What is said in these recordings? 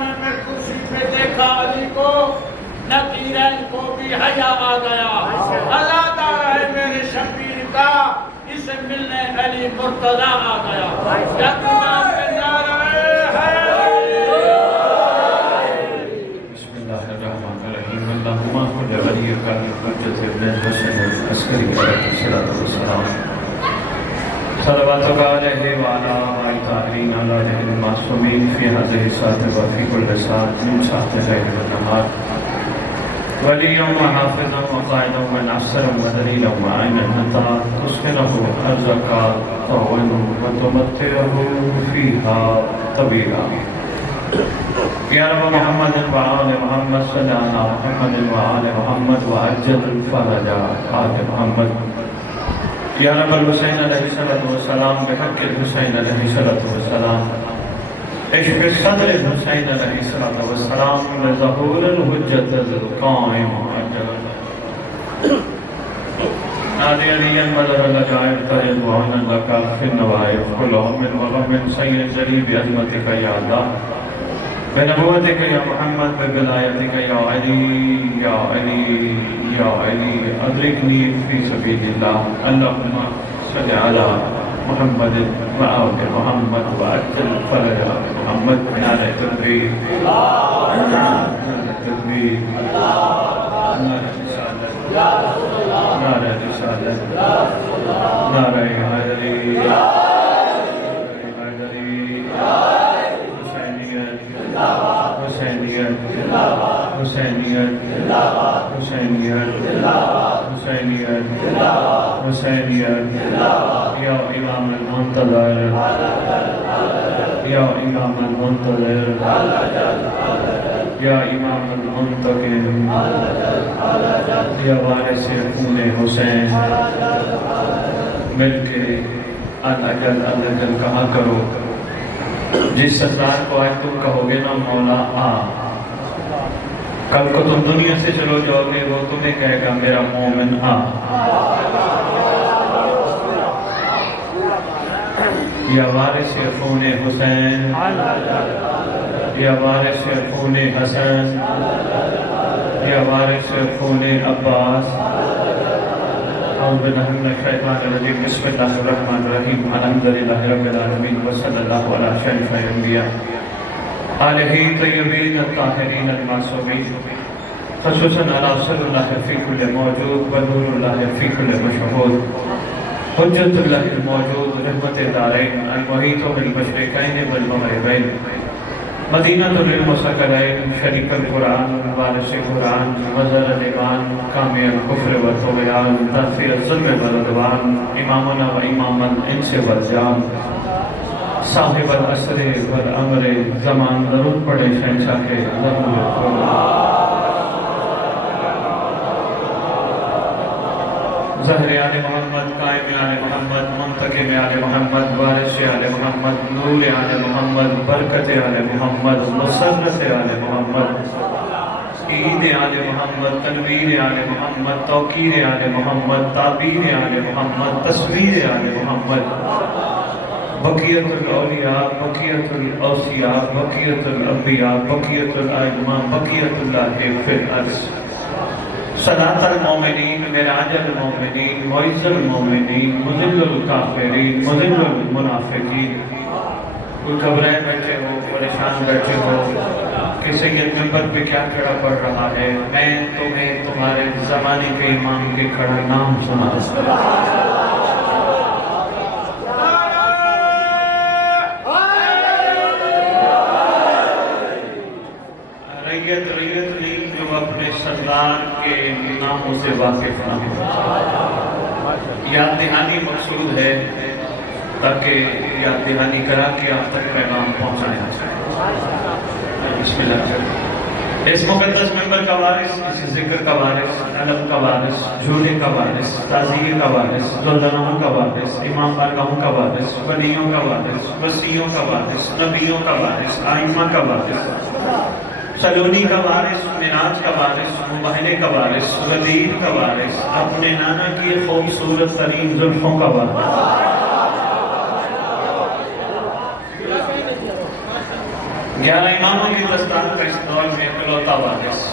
میں کرسی پہ دیکھا علی کو، نقیرین کو بھی حیا آ گیا۔ اللہ تعالیٰ ہے میرے شبیر کا، اسے ملنے علی مرتضی آ گیا۔ یقیناً پہ نعرہ بسم اللہ الرحمن الرحیم۔ اللہم کل ولیک الحجۃ ابن الحسن العسکری علیہ الصلوۃ والسلام، صلواتک علیہ وعلی آلہ الطاہرین علیہ المعصومین فی ہذہ الساعۃ وفی کل ساعۃ من ساعۃ اللیل والنہار، ولیًا وحافظا وقائدا وناصرا ودلیلا وعینا حتی تسکنہ ارضک طوعا وتمتعہ فیہا طویلا۔ یا رب محمد وآل محمد صلی علی محمد وآل محمد وعجل فرج آل محمد۔ یا رب الحسین علیہ السلام بحق الحسین علیہ السلام، اشف صدر الحسین علیہ السلام لظہور الحجت القائم نادی علیاً بدر العجائب طرد وعنا لکا فی النوائب کل غم وغم سید جلیب عظمتک یا اللہ، بنبوتک یا محمد بولایتک یا علی یا علی یا علی، ادرکنی فی سبیل اللہ۔ اللہم صلی علی محمد وآل محمد وعجل فرج آل محمد۔ نعرہ تکبیر، نعرہ تکبیر، نعرہ رسالت، نعرہ رسالت، نعرہ حیدری، حسینیت، حسینیت، حسینیت، حسینیت، حسینیت، یا امام المنتظر، یا امام المنتظر، یا امام المنتقم، یا وارث خون حسین، مل کے الاجل الاجل کہا کرو۔ جس سردار کو آج تم کہو گے نا مولا آ، کل کو تم دنیا سے چلو جاؤ گے، وہ تمہیں کہے گا میرا مومن آ۔ یا وارث خون حسین، یا وارث خون حسن، یا وارث خون عباس۔ اعوذ باللہ من الشیطان الرجیم، بسم اللہ الرحمن الرحیم، الحمدللہ رب العالمین، وصلی اللہ علی شریف الانبیاء آلہ طیبین الطاہرین المعصومین، خصوصاً علی صلی اللہ فی کل موجود ونور اللہ فی کل مشہود، حجت اللہ الموجود، رحمت دارین، المحیط بالمشرقین والمغربین، مدینہ للمسکرین، شریک القرآن، وارث قرآن، وزر الایمان، کامی الکفر والطغیان، دافع الظلم والعدوان، امامنا و امام الانس والجان، صاحب العصر والامر زمان۔ درود پڑھے شہنشاہ کے ظہر آل محمد، قائم آل محمد، منتقم آل محمد، وارث آل محمد، نور آل محمد، برکت آل محمد، مسرت آل محمد، عید آل محمد، تنویر آل محمد، توقیر آل محمد، تعبیر آل محمد، تصویر آل محمد، بقیت الاولیاء، بقیت الاوصیاء، بقیت الانبیاء، بقیت الائمہ، بقیت اللہ فی الارض، صلاۃ المومنین، معراج المومنین، معز المومنین، مذل الکافرین، مذل المنافقین۔ کوئی گھبرائے بیٹھے ہو، پریشان بیٹھے ہو کہ سید ممبر پہ کیا کھڑا پڑ رہا ہے، میں تمہیں تمہارے زمانے کے امام کے کھڑا نام سنا ریت نہیں جو اپنے سردار کے ناموں سے واقف نہ ہو۔ یاد دہانی مقصود ہے تاکہ یاد دہانی کرا کے آپ تک پیغام پہنچایا جائے۔ بسم اللہ۔ اس مقدس ممبر کا وارث، اس ذکر کا وارث، علم کا وارث، جھولے کا وارث، تعزیے کا وارث، ذوالجلالہ کا وارث، امام بارگاہوں کا وارث، ولیوں کا وارث، وصیوں کا وارث، نبیوں کا وارث، آئمہ کا وارث، سلونی کا وارث، مناج کا وارث، مبہنے کا وارث، غدیر کا وارث، اپنے نانا کی خوبصورت ترین زلفوں کا وارث، 11 اماموں کی دستار کا اس دور میں اکلوتا وارث،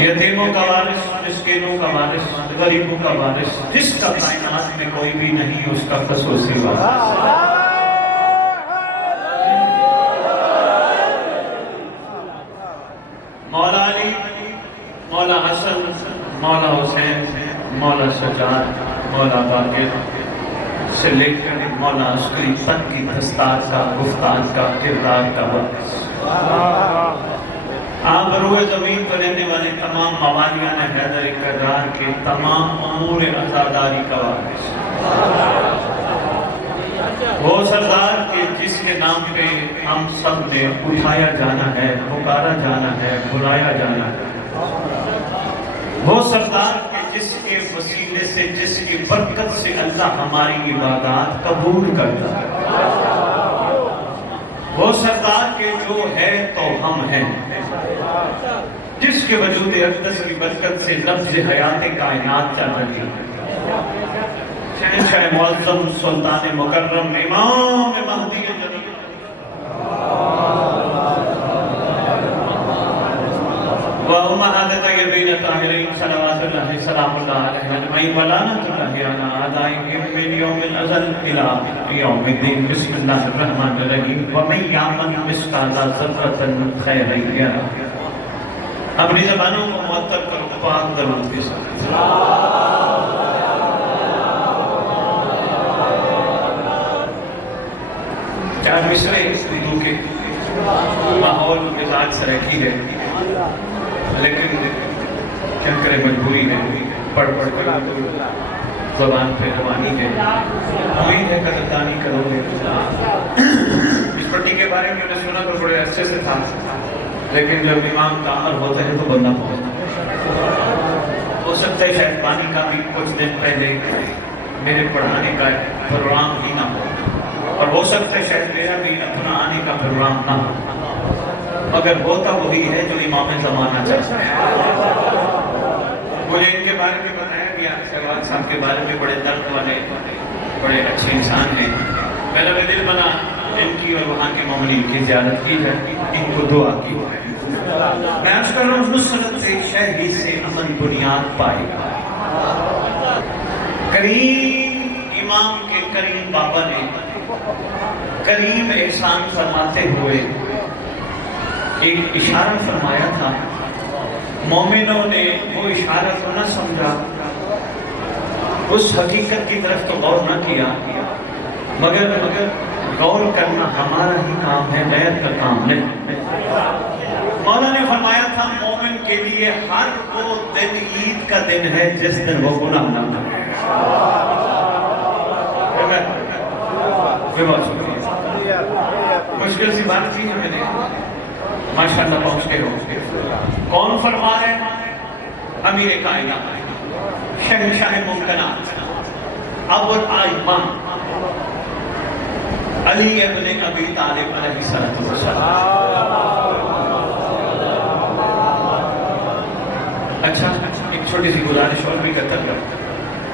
یتیموں کا وارث، مسکینوں کا وارث، غریبوں کا وارث، جس کا کائنات میں کوئی بھی نہیں اس کا خصوصی وارث۔ مولا علی، مولا حسن، مولا حسین، مولا سجاد، مولا باقر سے لے کر مولا عسکری فن کی دستار کا، گفتار کا، کردار کا وارث، آپ روئے زمین پر رہنے والے تمام موالیان حیدر کرار کے تمام امور عزاداری کا وارث، وہ سردار کے جس کے نام پہ ہم سب نے اٹھایا جانا ہے، پکارا جانا ہے، بلایا جانا ہے، وہ سردار کے جس کے وسیلے سے، جس کی برکت سے اللہ ہماری عبادات قبول کرتا ہے، وہ سردار کے جو ہے تو ہم ہیں، جس کے وجود اقدس کی برکت سے لفظ حیات کائنات چل رہی ہے، شہنشاہ معظم سلطان مکرم امام مہدی جلیل وأمهات طيبين الطاهرين صلوات الله سلام الله عليهم أجمعين ولعنة الله على أعدائهم من يوم الأزل إلى يوم الدين بسم الله الرحمن الرحيم ومن يعمل مثقال ذرة خيرا يره۔ اپنی زبانوں کو معطر کرو پاک درود کے ساتھ۔ چار مصرے اردو کے ماحول مزاج سرکی ہے، لیکن کیا کرے مجبوری ہے، پڑھ کر زبان پہ روانی ہے، امید ہے قدردانی کرو گے۔ اس پٹی کے بارے میں نے سنا تو بڑے عرصے سے تھا، لیکن جب امام تعمیر ہوتے ہیں تو بندہ پہنچتا ہے۔ ہو سکتا ہے شاید پانی کا بھی کچھ دن پہلے میرے پڑھانے کا پروگرام ہی نہ ہو، اور ہو سکتا ہے شاید میرا بھی اپنا آنے کا پروگرام نہ ہو، مگر ہوتا وہی ہے جو امام زمانہ چاہتا ہے۔ مجھے ان کے بارے میں بتایا گیا، شہباز صاحب کے بارے میں بڑے درد والے، بڑے اچھے انسان ہیں۔ میرا بھی دل بنا ان کی اور وہاں کے مومنین کی زیارت کی جائے، ان کو دعا کی جائے۔ میں عرض کر رہا ہوں نصرت ایک شہری سے امن بنیاد پائے گا۔ کریم امام کے کریم بابا نے کریم احسان فرماتے ہوئے ایک اشارہ فرمایا تھا، مومنوں نے وہ اشارہ کو نہ سمجھا، اس حقیقت کی طرف تو غور نہ کیا، مگر غور کرنا ہمارا ہی کام ہے، غیر کا کام نہیں۔ مولا نے فرمایا تھا مومن کے لیے ہر وہ دن عید کا دن ہے جس دن وہ گناہ نہ کرے۔ مشکل سی بات تھی ہمیں نے، ماشاءاللہ پہنچتے ہو۔ کون فرما ہے؟ امیر کائنات، شہنشاہ ممکنات، اول آئمان، علی ابن ابی طالب علیہ السلام۔ اچھا ایک چھوٹی سی گزارش اور بھی کرتا ہوں،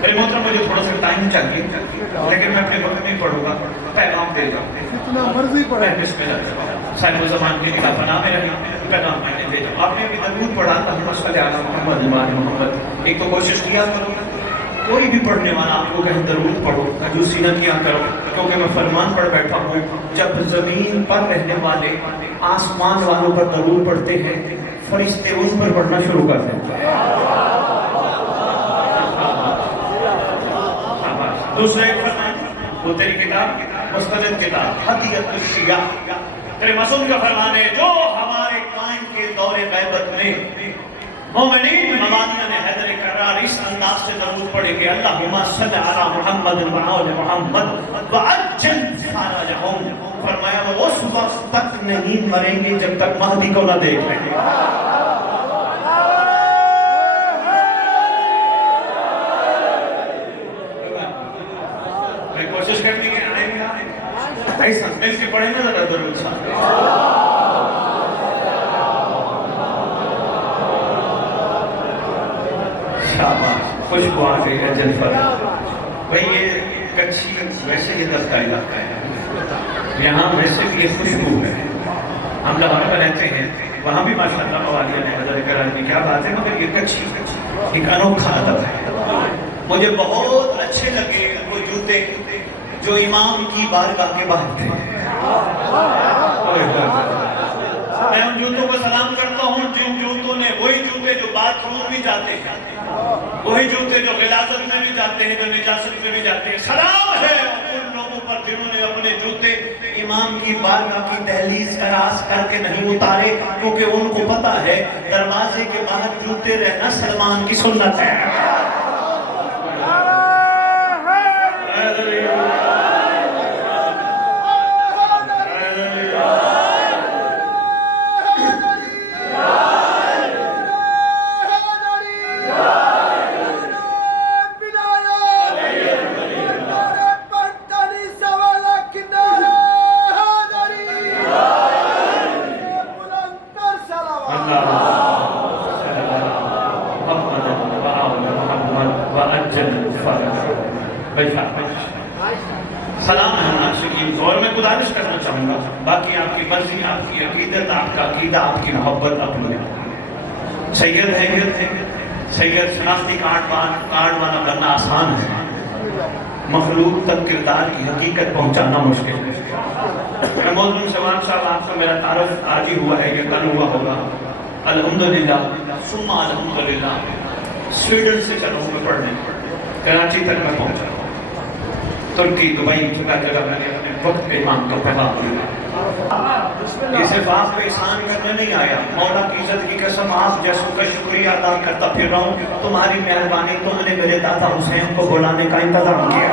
میرے محترم مجھے تھوڑا سا ٹائم چاہیے، لیکن میں اپنے وقت میں پڑھوں گا، پیغام دے گا، جتنا مرضی پڑھیں۔ بسم اللہ صاحب زمان کی نگاہ پناہ میں رہی، پیغام میں نے دے گا۔ آپ نے بھی درود پڑھا تھا، صلی اللہ محمد محمد۔ ایک تو کوشش کیا کرو، کوئی بھی پڑھنے والا آپ کو کہیں درود پڑھو، کنجوسی نہ کیا کرو، کیونکہ میں فرمان پڑھ بیٹھا ہوں، جب زمین پر رہنے والے آسمان والوں پر درود پڑھتے ہیں، فرشتے ان پر پڑھنا شروع کر دیتے ہیں۔ دوسرا ایک فرمان، وہ تیری کتاب مستند کتاب حدیث الشیعہ، تیرے معصوم کا فرمان ہے، جو ہمارے قائم کے دور غیبت میں مومنین مبادیان حیدر کرار اس انداز سے درود پڑھے کہ اللہم صلی علی محمد وآل محمد وعجل فرجہم، فرمایا وہ اس وقت تک نہیں مریں گے جب تک مہدی کو نہ دیکھ لیں گے۔ میں کوشش کرتی کہ آئیں گے، ایسا مل کے پڑھیں گے ذرا درود صاحب۔ خوشبو آ گئی ہے جلفر۔ بھئی یہ کچھی ویسے یہ درد کا علاقہ ہے، یہاں ویسے بھی یہ خوشبو ہے، ہم لاہور میں رہتے ہیں، وہاں بھی ماشاءاللہ قوالیاں ہیں، حضرت کرام کی کیا بات ہے، مگر یہ کچھی ایک انوکھا ادب ہے۔ مجھے بہت اچھے لگے وہ جوتے جو امام کی بارگاہ کے باہر تھے۔ میں ان جوتوں کو سلام کرتا ہوں جن جوتوں نے، وہی جوتے جو باتھ روم بھی جاتے ہیں، وہی جوتے جو غلاظت میں بھی جاتے ہیں، جو نجاست میں بھی جاتے ہیں۔ سلام ہے ان لوگوں پر جنہوں نے اپنے جوتے امام کی بارگاہ کی دہلیز کراس کر کے نہیں اتارے، کیونکہ ان کو پتا ہے دروازے کے باہر جوتے رہنا سلمان کی سنت ہے۔ سلام ہے ناظرین، اور میں گزارش کرنا چاہوں گا، باقی آپ کی مرضی، آپ کی عقیدت، آپ کا عقیدہ، آپ کی محبت اپنی سید ہے۔ سید شناختی کارڈ والا کرنا آسان ہے، مخلوق تک کردار کی حقیقت پہنچانا مشکل ہے۔ میں مولانا سوان صاحب، آپ کا میرا تعارف آج ہی ہوا ہے، یہ کل ہوا ہوگا، الحمدللہ ثم الحمدللہ سویڈن سے چلوں میں پڑھنے، کراچی تک میں پہنچا، ترکی، دبئی، جگہ جگہ میں نے اپنے وقت پہ امام کا پیغام دیا۔ یہ صرف آپ کو احسان کرنے نہیں آیا، مولا کی عزت کی قسم آپ جیسوں کا شکریہ ادا کرتا پھر رہا ہوں، تمہاری مہربانی، تم نے میرے دادا حسین کو بلانے کا انتظام کیا۔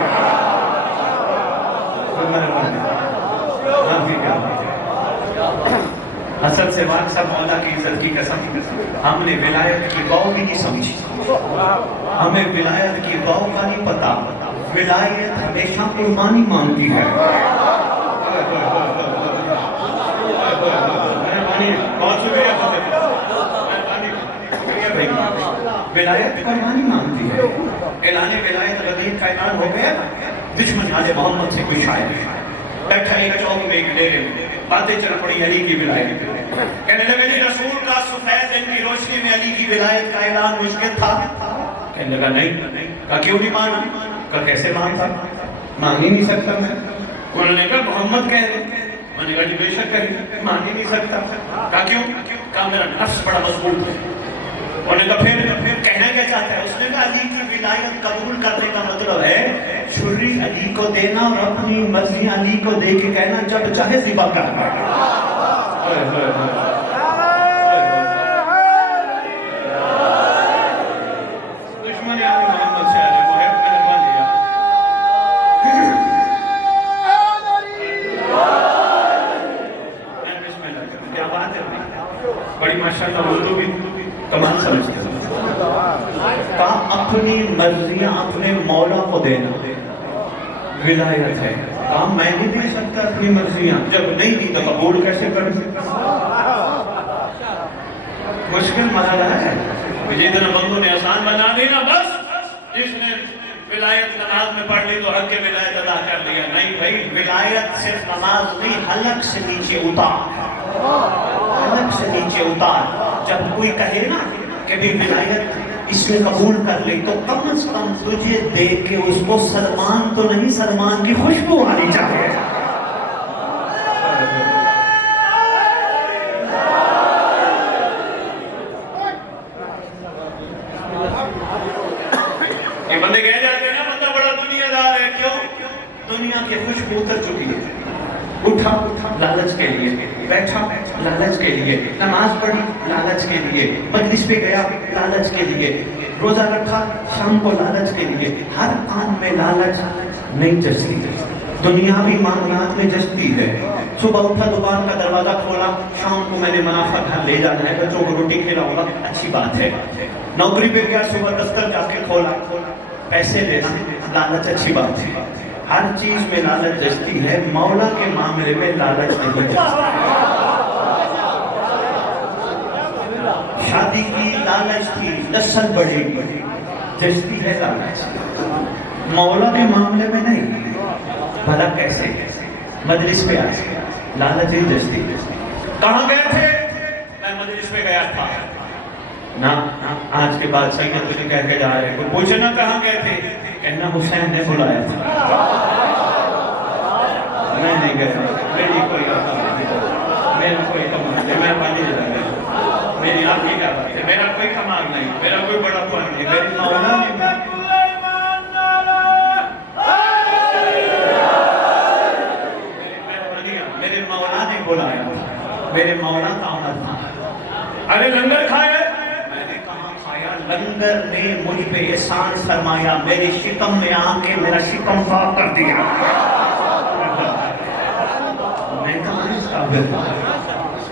حسد سے واقع صاحب، مولا کی عزت کی قسم، ہم نے ولایت کی باؤ بھی نہیں سمجھی، ہمیں ولایت کی باؤ کا نہیں پتا، ولایت ہمیشہ قربانی مانگتی ہے۔ ولایت قربانی مانگتی ہے۔ اعلان ولایت غدیر کا اعلان ہو گیا، دشمن آل محمد سے کوئی شاعر بیٹھا ایک چوک میں ایک ڈیرے میں، باتیں چل پڑی علی کی ولایت، کہنے لگے جی رسول کا سفید دن کی روشنی میں علی کی ولایت کا اعلان مشکل تھا؟ کہنے لگا نہیں، کہا کیوں نہیں مانا؟ کہا کیسے مانتا، مان ہی نہیں سکتا میں۔ انہوں نے کہا محمد کہہ دے، میں نے کہا جی بے شک کہہ، مان ہی نہیں سکتا۔ کہا کیوں؟ کہا میرا نفس بڑا مضبوط ہے۔ انہوں نے کہا پھر کہنا کیا چاہتا ہے؟ اس نے کہا علی کی ولایت قبول کرنے کا مطلب ہے چھری علی کو دینا اور اپنی مرضی علی کو دے کے کہنا جب چاہے ذبح کرنا۔ دشمن علی محمد سے علی محب میں لگا لیا۔ میں بسم اللہ کروں، کیا بات ہے، بڑی ماشاءاللہ اردو بھی کمال سمجھتے ہیں۔ کہا اپنی مرضیاں اپنے مولا کو دینا ولایت ہے۔ کہا میں نہیں دے سکتا اپنی مرضیاں، جب نہیں دی تو قبول کیسے کر سکتا؟ مشکل مرحلہ ہے، جتنا بندوں نے آسان بنا دی نا، بس جس نے ولایت نماز میں پڑھ لی تو حق کے ولایت ادا کر لیا۔ نہیں بھائی، ولایت صرف نماز نہیں، حلق سے نیچے اتار، حلق سے نیچے اتار۔ جب کوئی کہے نا کہ بھی ولایت اس میں قبول کر لی تو کم از کم تجھے دیکھ کے اس کو سلمان تو نہیں، سلمان کی خوشبو آنی چاہیے۔ یہ بندے کہہ جاتے ہیں نا بندہ بڑا دنیا دار ہے، کیوں؟ دنیا کی خوشبو اتر چکی ہے۔ اٹھا لالچ کے لیے، بیٹھا لالچ کے لیے، نماز پڑھی لالچ کے لیے، مجلس پہ گیا لالچ کے لیے، روزہ رکھا شام کو لالچ کے لیے، ہر کام میں لالچ نہیں جچتی، دنیاوی معاملات میں جچتی ہے۔ صبح اٹھا دکان کا دروازہ کھولا، شام کو میں نے منافع گھر لے جانا ہے، بچوں کو روٹی کھلاؤں گا، اچھی بات ہے۔ نوکری پہ گیا، صبح دفتر جا کے کھولا، پیسے دینا، لالچ اچھی بات ہے۔ ہر چیز میں لالچ جچتی ہے، مولا کے معاملے میں لالچ نہیں جچتی۔ شادی کی لالچ تھی، نسل بڑھے گی، جچتی ہے لالچ، مولا کے معاملے میں نہیں۔ بھلا کیسے؟ مجلس پہ آ لالچ ہی جچتی ہے، کہاں گئے تھے؟ میں مجلس میں گیا تھا نا، آج کے بعد سید تجھے کہہ کے جا رہے کوئی پوچھے نا کہاں گئے تھے، کہنا حسین نے بلایا تھا، میں نہیں گیا، میری کوئی میرا کوئی کمال نہیں، میں پانی جلا گیا، میری آپ کی کیا بات ہے، میرا کوئی کمال نہیں، میرا کوئی بڑا پوائنٹ نہیں، میری مولا میرے مولا نے بلایا تھا، میرے مولا کا آمد تھا، ارے لنگر کھائے، میں نے کہاں کھایا، لنگر نے مجھ پہ احسان فرمایا، میرے شکم میں آ کے میرا شکم صاف کر دیا، میں کہاں اس قابل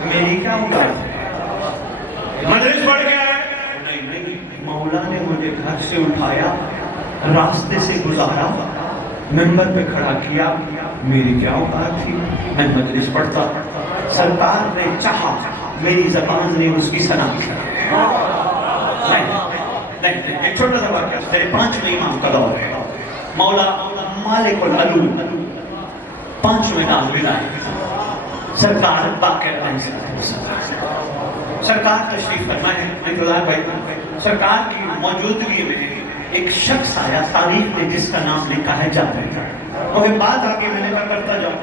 میری کیا ہوگا، مجلس پڑھ گیا ہے، نہیں، مولا نے مجھے گھر سے اٹھایا، راستے سے گزارا، منبر پہ کھڑا کیا، میری کیا اوقات تھی، میں مجلس پڑھتا، سرکار نے چاہا میری زبان نے اس کی سلام کی، نہیں، ایک چھوٹا سا واقعہ، میرے 5ویں امام کا دور ہے، مولا مالک العلوم 5ویں نازل آئے، سرکار باقر سرکار تشریف فرمائے، انتظار بھائی، سرکار کی موجودگی میں ایک شخص آیا تاریخ میں جس کا نام لکھا ہے جابر، وہ بات آگے میں نے کرتا جاؤں،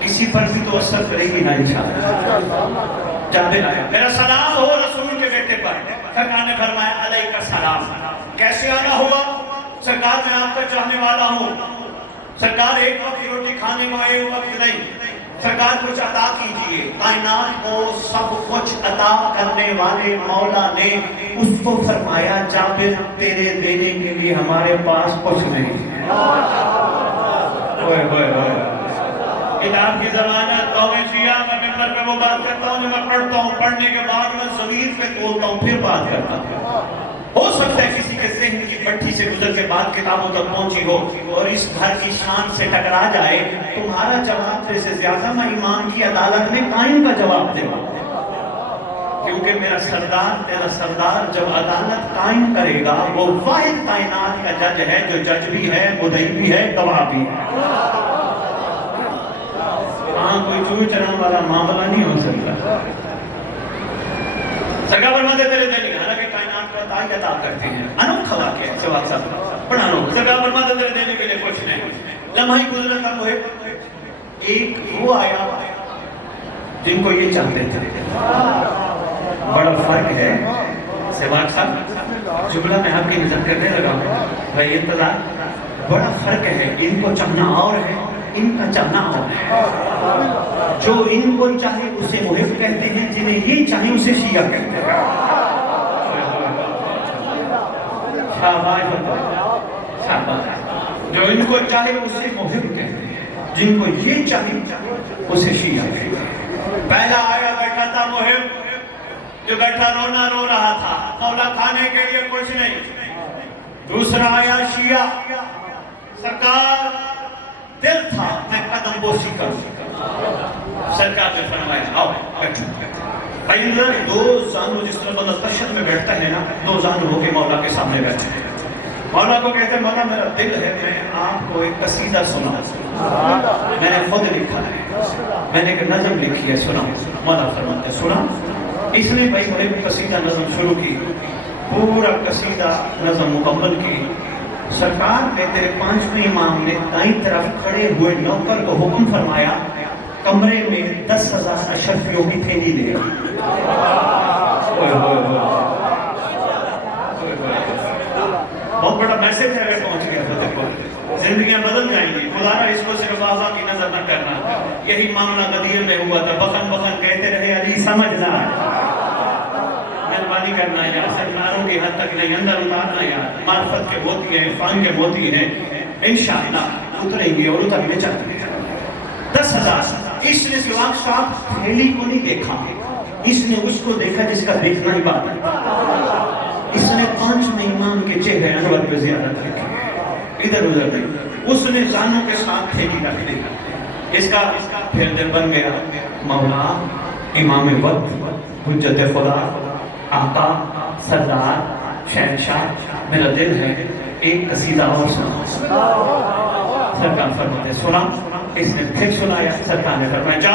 کسی پر بھی تو اثر کرے گی نا انشاءاللہ، جابر آیا، میرا سلام ہو رسول کے بیٹے پر، سرکار نے فرمایا علیہ کا سلام، کیسے آنا ہوا، سرکار میں آپ کا چاہنے والا ہوں، سرکار ایک وقت روٹی کھانے کو ایک وقت نہیں، سرکار کچھ عطا کیجئے، کائنات کو سب کچھ عطا کرنے والے مولا نے اس کو فرمایا جابر تیرے دینے کے لیے ہمارے پاس کچھ نہیں، کتاب کی ضمانت قوم شیعہ میں ممبر پہ وہ بات کرتا ہوں جو میں پڑھتا ہوں، پڑھنے کے بعد میں ضمیر پہ تولتا ہوں پھر بات کرتا ہوں، ہو سکتا ہے کسی کے ذہن کی پٹھی سے گزر کے بعد کتابوں تک پہنچی ہو اور اس گھر کی شان سے ٹکرا جائے، تمہارا جواب سے زیادہ میں امام کی عدالت میں قائم کا جواب دے گا، کیونکہ میرا سردار جب عدالت قائم کرے گا وہ واحد کائنات کا جج ہے جو جج بھی ہے، مدعی بھی ہے، گواہ بھی ہے، ہاں کوئی چوری چران والا معاملہ نہیں ہو سکتا، سرکار فرماتے تیرے دل کا، حالانکہ کائنات کا عطا عطا کرتے ہیں، انوکھا واقعہ ہے، سوال صاحب بڑا انوکھا، سرکار فرماتے تیرے دینے کے لیے کچھ نہیں، لمحہ ہی گزرا تھا وہ ایک وہ آیا جن کو یہ چاہتے تھے، بڑا فرق ہے، سوال صاحب جملہ میں آپ کی نظر کرنے لگا ہوں بھائی انتظار، بڑا فرق ہے، ان کو چاہنا اور ہے، ان کا چاہنا اور ہے، جو ان کو چاہے اسے محب کہتے ہیں، جنہیں یہ چاہے اسے شیعہ کہتے ہیں، جو ان کو چاہے اسے محب کہتے ہیں، جن کو یہ چاہے اسے شیعہ کہتے ہیں، پہلا آیا بیٹھا تھا محب جو بیٹھا رونا رو رہا تھا، مولا کھانے کے لیے کچھ نہیں، دوسرا آیا شیعہ، سرکار دل تھا میں قدم بوسی کروں، سرکار نے فرمایا آؤ بیٹھو، اندر دو زانو جس طرح بندہ تشہد میں بیٹھتا ہے نا، دو زانو ہو کے مولا کے سامنے بیٹھے ہیں، مولا کو کہتے ہیں مولا میرا دل ہے میں آپ کو ایک قصیدہ سنا، میں نے خود لکھا ہے، میں نے ایک نظم لکھی ہے، سنا، مولا فرماتے سنا، اس نے بھائی بڑے قصیدہ نظم شروع کی، پورا قصیدہ نظم مکمل کی، سرکار نے تیرے 5ویں امام نے دائیں طرف کھڑے ہوئے نوکر کو حکم فرمایا کمرے میں 10,000 اشرفیوں کی تھیلی لے، بہت بڑا میسج ہے اگر پہنچ گیا تو دیکھو زندگیاں بدل جائیں گی، خدا اس کو صرف آزا کی نظر نہ کرنا، یہی معاملہ غدیر میں ہوا تھا، بخن بخن کہتے رہے علی سمجھنا، مہربانی کرنا یا سرکاروں کی حد تک نہیں، اندر اتارنا یا معرفت کے موتی ہیں، عرفان کے موتی ہیں، انشاءاللہ اتریں گے اور اترنے چاہتے ہیں۔ 10,000 اس نے سواق صاحب تھیلی کو نہیں دیکھا، اس نے اس کو دیکھا جس کا دیکھنا ہی بات ہے، اس نے 5ویں امام کے چہرے انور پہ زیادت رکھی، ادھر ادھر نہیں، اس نے زانوں کے ساتھ تھیلی رکھ دی، اس کا پھر دل بن گیا مولا امام وقت حجت خدا آقا سردار شہنشاہ میرا دل ہے ایک قصیدہ اور سنا، سرکار فرماتے سنا، اس نے پھر سنایا، سرکار نے فرمایا جا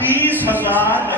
30,000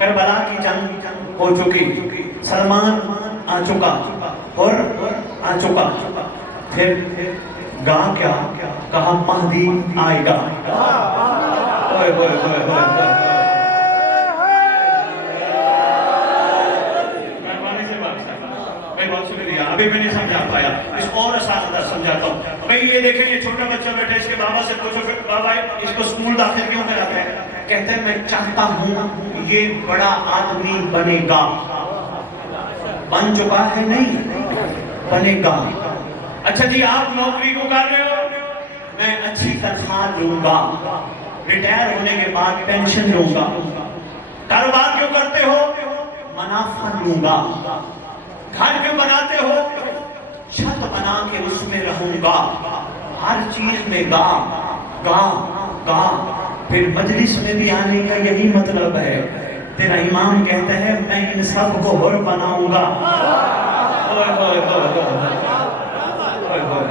کربلا کی جنگ ہو چکی، سلمان آ چکا اور آ چکا، پھر گا کیا؟ کہا مہدی آئے گا۔ اوئے ہوئے ہوئے ہوئے ابھی میں نہیں سمجھا پایا، اس اور آسان سمجھاتا ہوں۔ بھئی یہ دیکھیں، یہ چھوٹا بچہ بیٹھے، اس کے بابا سے پوچھو کہ بابا اس کو اسکول داخل کیوں کراتے ہیں؟ کہتے ہیں میں چاہتا ہوں یہ بڑا آدمی بنے گا۔ بن چکا ہے نہیں، بنے گا۔ اچھا جی آپ نوکری کو کر رہے ہو، میں اچھی تنخواہ لوں گا، ریٹائر ہونے کے بعد پینشن لوں گا۔ کاروبار کیوں کرتے ہو؟ منافع لوں گا۔ گھر کیوں بناتے ہو؟ چھت بنا کے اس میں رہوں گا۔ ہر چیز میں گا گا گا۔ پھر مجلس میں بھی آنے کا یہی مطلب ہے۔ تیرا امام کہتا ہے میں ان سب کو حر بناؤں گا۔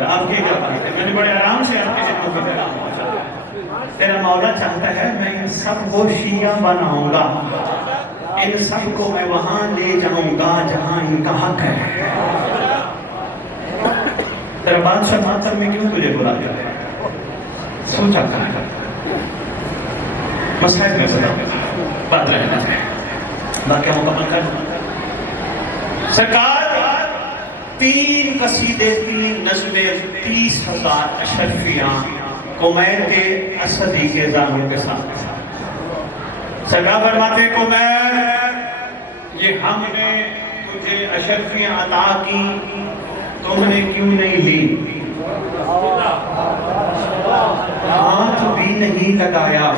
آپ کی کیا بات ہے؟ میں نے بڑے آرام سے آپ کے ذہنوں کو پیغام پہنچا۔ تیرا مولا چاہتا ہے میں ان سب کو شیعہ بناؤں گا، ان سب کو میں وہاں لے جاؤں گا جہاں ان کا حق ہے۔ تیرا بادشاہ ماتم میں کیوں تجھے بلا جاتا ہے؟ سوچا کہاں مسائل میں بات رہنا چاہے باقی مکمل کر سرکار 3 قصیدے 3 نظمیں 30,000 اشرفیاں قمیر کے اسدی کے زامن کے ساتھ سرکار فرماتے قمیر یہ ہم نے تجھے اشرفیاں عطا کی تم نے کیوں نہیں لی؟ ہاتھ بھی نہیں لگایا۔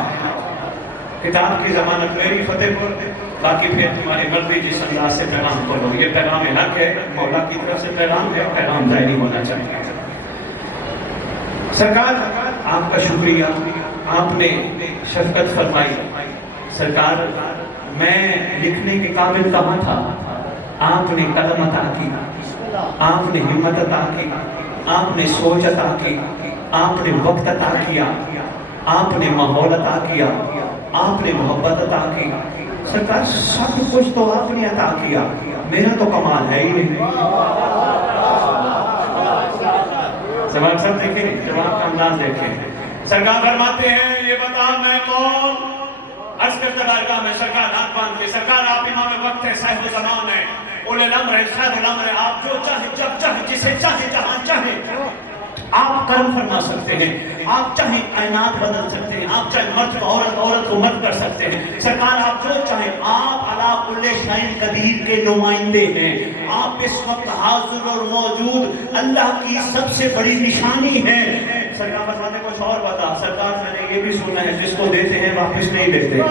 کتاب کی ضمانت میری فتح پر، باقی پھر تمہاری مرضی جس انداز سے پیغام کرو۔ یہ پیغام حق ہے، مولا کی طرف سے پیغام ہے، پیغام ظاہری ہونا چاہیے۔ سرکار آپ کا شکریہ، آپ نے شفقت فرمائی۔ سرکار میں لکھنے کے قابل کہاں تھا، آپ نے قلم عطا کی، آپ نے ہمت عطا کی، آپ نے سوچ عطا کی، آپ نے وقت عطا کیا، آپ نے ماحول عطا کیا، آپ نے محبت عطا کی۔ سرکار سب کچھ تو آپ نے عطا کیا، میرا تو کمال ہے ہی نہیں۔ جواب سب دیکھیں، جواب کا انداز دیکھیں۔ سرکار فرماتے ہیں یہ بتا میں کون؟ عرض کرتے بارگاہ میں سرکار ہاتھ باندھ کے، سرکار آپ امام وقت ہے، صاحب زمان ہے، اولے الامر ہے، صاحب الامر ہے، آپ جو چاہے جب چاہے جسے چاہے جہاں چاہے آپ کرم فرما سکتے ہیں، آپ چاہیں کائنات بدل سکتے ہیں، آپ چاہیں مرد کو عورت کو مرد کر سکتے ہیں۔ سرکار آپ جو چاہیں، آپ علی کل شیء قدیر کے نمائندے ہیں، آپ اس وقت حاضر اور موجود اللہ کی سب سے بڑی نشانی ہے۔ سرکار فرماتے ہیں کچھ اور بتا۔ سرکار میں نے یہ بھی سنا ہے جس کو دیتے ہیں واپس نہیں دیتے۔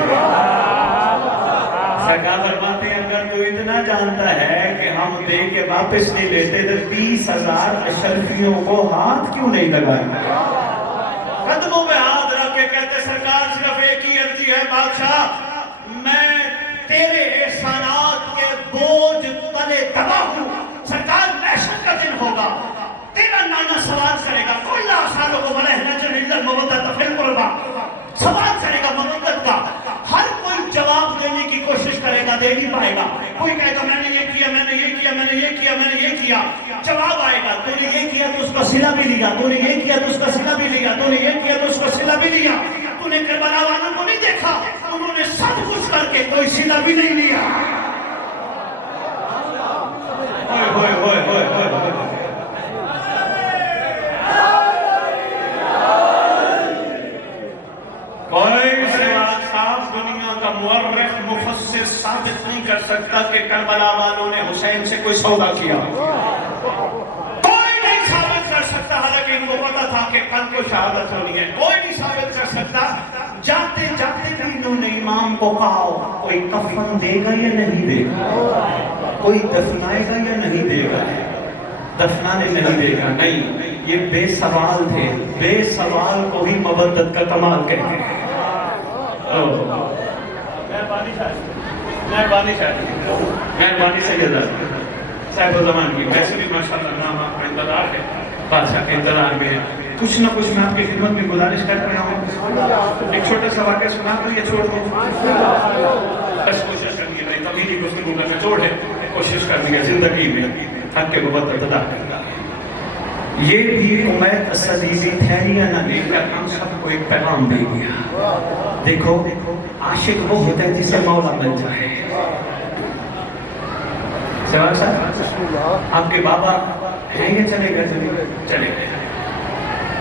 سرکار فرماتے ہیں اگر تو اتنا جانتا ہے کہ ہم دے کے واپس نہیں لیتے تو 30,000 اشرفیوں کو ہاتھ کیوں نہیں لگائے؟ قدموں میں ہاتھ رکھ کے کہتے سرکار صرف ایک ہی عرضی ہے بادشاہ، میں تیرے احسانات کے بوجھ تلے دبا ہوں۔ سرکار محشر کا دن ہوگا، تیرا نانا سوال کرے گا، کوئی لا سالوں کو ملہ نجر اللہ المودت فی القربہ، سوال کرے گا مودت کا، ہر کوئی جواب دینے کی کوشش کرے گا، دے نہیں پائے گا۔ کوئی کہے گا میں نے یہ کیا، میں نے یہ کیا، میں نے یہ کیا، میں نے یہ کیا، جواب آئے گا تو نے یہ کیا تو اس کا صلہ بھی لیا، تو نے یہ کیا تو اس کا صلہ بھی لیا، تو نے یہ کیا تو اس کا صلہ بھی لیا۔ تو نے کربلا والوں کو نہیں دیکھا، انہوں نے سب کچھ کر کے کوئی صلہ بھی نہیں لیا۔ ہوئے ہوئے ہوئے ہوئے ہوئے کوئی سوال صاحب دنیا کا مورخ مفسر ثابت نہیں کر سکتا کہ کربلا والوں نے حسین سے کوئی سودا کیا۔ کوئی نہیں ثابت کر سکتا، حالانکہ ان کو پتا تھا کہ کل کو شہادت ہونی ہے۔ کوئی نہیں ثابت کر سکتا۔ جاتے جاتے بھی انہوں نے امام کو کہا کوئی کفن دے گا یا نہیں دے گا، کوئی دفنائے گا یا نہیں دے گا۔ دفنانے نہیں دے گا، نہیں، یہ بے سوال تھے، بے سوال کو ہی مودت کا کمال کہتے ہیں۔ مہربانی سیدہ صاحب زمان کی، ویسے بھی ماشاءاللہ نام آپ کا انتظار ہے، بادشاہ کے انتظار میں ہے، کچھ نہ کچھ میں آپ کی خدمت میں گزارش کر رہا ہوں۔ ایک چھوٹا سا واقعہ سنا تو یہ چھوڑ دوں، بس کوشش دنیا زندگی میں حق کے مبتد ادا کرتا ہے. یہ بھی امید صدیقی ٹھہریا نہ لے کر ہم سب کو ایک پیغام دے گیا. دیکھو عاشق وہ ہوتا ہے جسے مولا بن جائے. سوال صاحب آپ کے بابا ہیں یا چلے گئے؟ چلے گئے.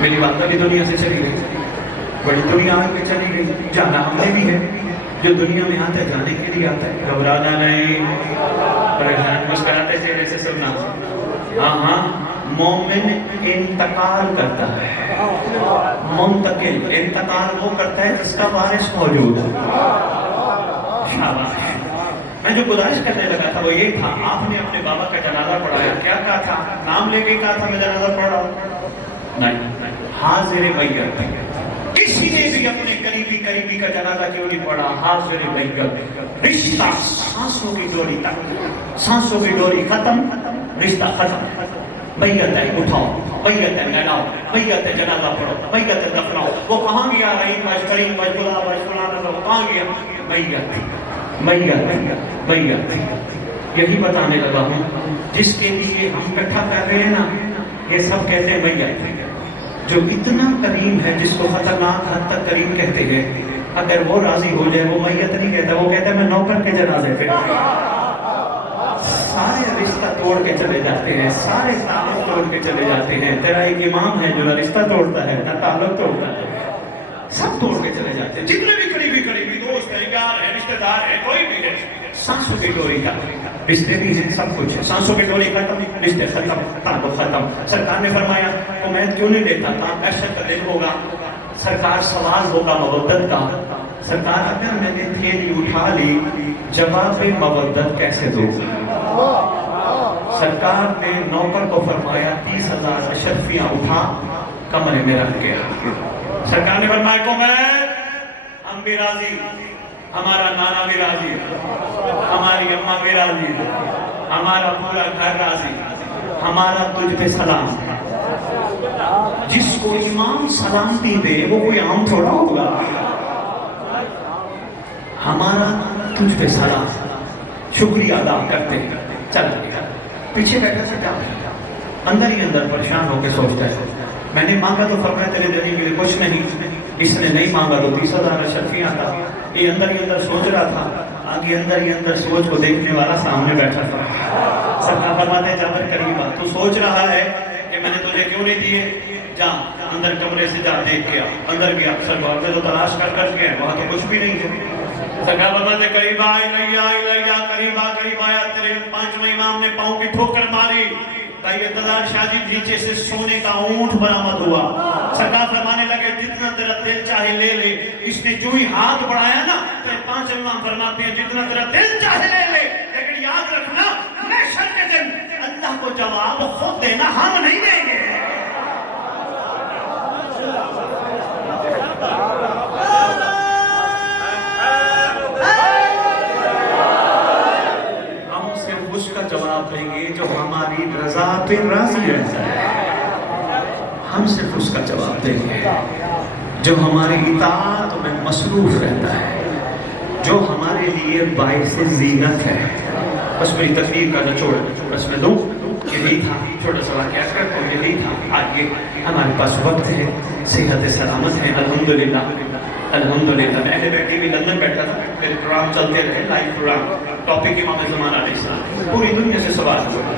میری والدہ بھی دنیا سے چلی گئی, بڑی دنیا آ کے چلی گئی. جانا ہم نے بھی ہے. جو دنیا میں آتا ہے جانے کے لیے آتا ہے, گھبرانا نہیں, پریشان مسکراتے چہرے سے سننا. ہاں ہاں, مومن انتقال کرتا ہے, منتقل انتقال وہ کرتا ہے جس کا وارث موجود ہے. شاباش. میں جو گزارش کرنے لگا تھا وہ یہ تھا, آپ نے اپنے بابا کا جنازہ پڑھایا, کیا کہا تھا؟ نام لے کے کہا تھا میں جنازہ پڑھ رہا ہوں؟ نہیں, حاضر میت. کسی نے بھی اپنے قریبی کا جنازہ کیوں نہیں پڑھا؟ حاضر میت. رشتہ سانسوں کی ڈوری تک, سانسوں کی ڈوری ختم, رشتہ ختم. میت ہے اٹھاؤ, میت ہے نہلاؤ, میت ہے جنازہ پڑھو, میت ہے دفناؤ. وہ کہاں گیا؟ رحیم باش, کریم باش, بلا باش, فلانا باش, کہاں گیا؟ میت. یہی بتانے لگا ہوں جس کے لیے ہم اکٹھا کر رہے ہیں نا, یہ سب کہتے ہیں میت. جو اتنا کریم ہے, جس کو خطرناک حد تک کریم کہتے ہیں, اگر وہ راضی ہو جائے وہ میت نہیں کہتا, وہ کہتا ہے میں نوکر کے جنازے پہ. سارے رشتہ توڑ کے چلے جاتے ہیں, سارے تعلق توڑ کے چلے جاتے ہیں. تیرا ایک امام ہے جو نہ رشتہ توڑتا ہے نہ تعلق توڑتا ہے, سب توڑ کے چلے جاتے ہیں. جتنے بھی قریبی دوست ہیں, یار ہیں, رشتہ دار ہیں, کوئی بھی ہے, سانسوں کی ڈوری کا رشتے بھی ہیں, سب کچھ ہے. سانسوں کی ڈوری ختم, رشتے ختم, تعلق ختم. سرکار نے فرمایا امید کیوں نہیں لیتا تھا؟ محشر کا دن ہوگا, سرکار سوال ہوگا مودت کا. سرکار اگر میں نے تھیلی اٹھا لی, جواب مودت کیسے دوں؟ سرکار نے نوکر کو فرمایا 30,000 اشرفیاں اٹھا کمرے میں رکھ گیا. سرکار نے فرمایا کو میں ہم بھی راضی, ہمارا نانا بھی راضی, ہماری اماں بھی راضی, ہمارا پورا گھر راضی, ہمارا تجھ پہ سلام. جس کو امام سلامتی دے وہ کوئی عام تھوڑا ہوگا. ہمارا تجھ پہ سلام, شکریہ ادا کرتے ہیں. چل گیا, پیچھے بیٹھا سے کیا اندر ہی اندر پریشان ہو کے سوچتا ہے میں نے مانگا تو فرمایا تیرے دینے کے لیے کچھ نہیں, اس نے نہیں مانگا تو 30,000 اشرفیاں تھا. یہ اندر ہی اندر سوچ رہا تھا, آگے اندر ہی اندر سوچ کو دیکھنے والا سامنے بیٹھا تھا. سرکار فرماتے ہیں جابر قریبا, تو سوچ رہا ہے کہ میں نے تجھے کیوں نہیں دیے؟ جا اندر کمرے سے جا, دیکھ گیا, اندر گیا. سرکار نے تو تلاش کر گیا, وہاں تو کچھ بھی نہیں ہے. سرکار فرماتے ہیں قریبا الیہ قریبا آیا, تیرے 5ویں امام نے پاؤں کی ٹھوکر ماری. انتظار شاہ جی نیچے سے سونے کا اونٹ برآمد ہوا. سرکار فرمانے لگے جتنا تیرا دل چاہے لے لے. اس نے جو ہی ہاتھ بڑھایا نا, تو 5 امام فرماتے ہیں جتنا تیرا دل چاہے لے لے, لیکن یاد رکھنا محشر کے دن اللہ کو جواب خود دینا, ہم نہیں دیں گے. جواب دیں گے جو ہماری رضا پہ راضی رہتا ہے. ہم صرف اس کا جواب دیں گے جو ہماری اطاعت میں مصروف رہتا ہے, جو ہمارے لیے باعث زینت ہے. بس میری تقریر کا نچوڑ بس میں دوں, یہی تھا, چھوٹا سا واقعہ کرتا ہوں, یہی تھا. آگے ہمارے پاس وقت ہے, صحت سلامت ہے, الحمدللہ الحمدللہ. میں نے بیٹھی بھی لندن بیٹھا تھا, میرے پروگرام چلتے رہے, لائیو پروگرام, ٹاپک امام زمان علیہ السلام. پوری دنیا سے سوال ہوا.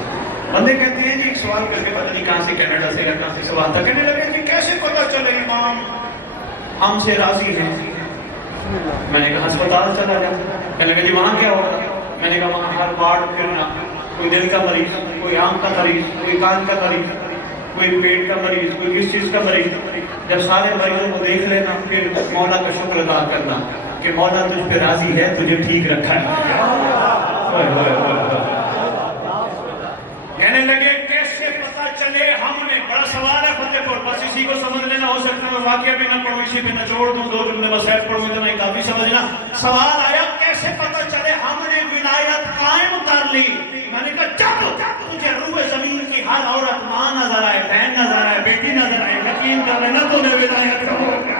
بندے کہتے ہیں جی ایک سوال کر کے پتہ نہیں کہاں سے, کینیڈا سے یا کہاں سے سوال تھا. کہنے لگے کہ کیسے پتہ چلے امام ہم سے راضی ہیں؟ میں نے کہا ہسپتال چلا جا. کہنے لگے جی وہاں کیا ہوگا؟ میں نے کہا وہاں ہر وارڈ پھرنا, کوئی دل کا مریض, کوئی آنکھ کا مریض, کوئی کان کا مریض, کوئی پیٹ کا مریض, کوئی کس چیز کا مریض. جب سارے مریضوں کو دیکھ لینا, پھر مولا کا شکر ادا کرنا کہ مولا تجھ پہ راضی ہے, تجھے ٹھیک رکھا ہے. کہنے لگے کیسے پتہ چلے ہم نے, بڑا سوال ہے فتح پور, بس اسی کو سمجھ لینا. ہو سکتا ہے میں واقعہ بھی نہ پڑھوں, اسی پہ نہ چھوڑ دوں, 2 جملے بس ایڈ پڑھوں, اتنا ہی کافی سمجھنا. سوال آیا کیسے پتہ چلے ہم نے ولایت قائم کر لی؟ میں نے کہا جب تجھے روح زمین کی ہر عورت ماں نظر آئے, بہن نظر آئے, بیٹی نظر آئے, یقین کر لینا تو نے ولایت کا ہو گیا.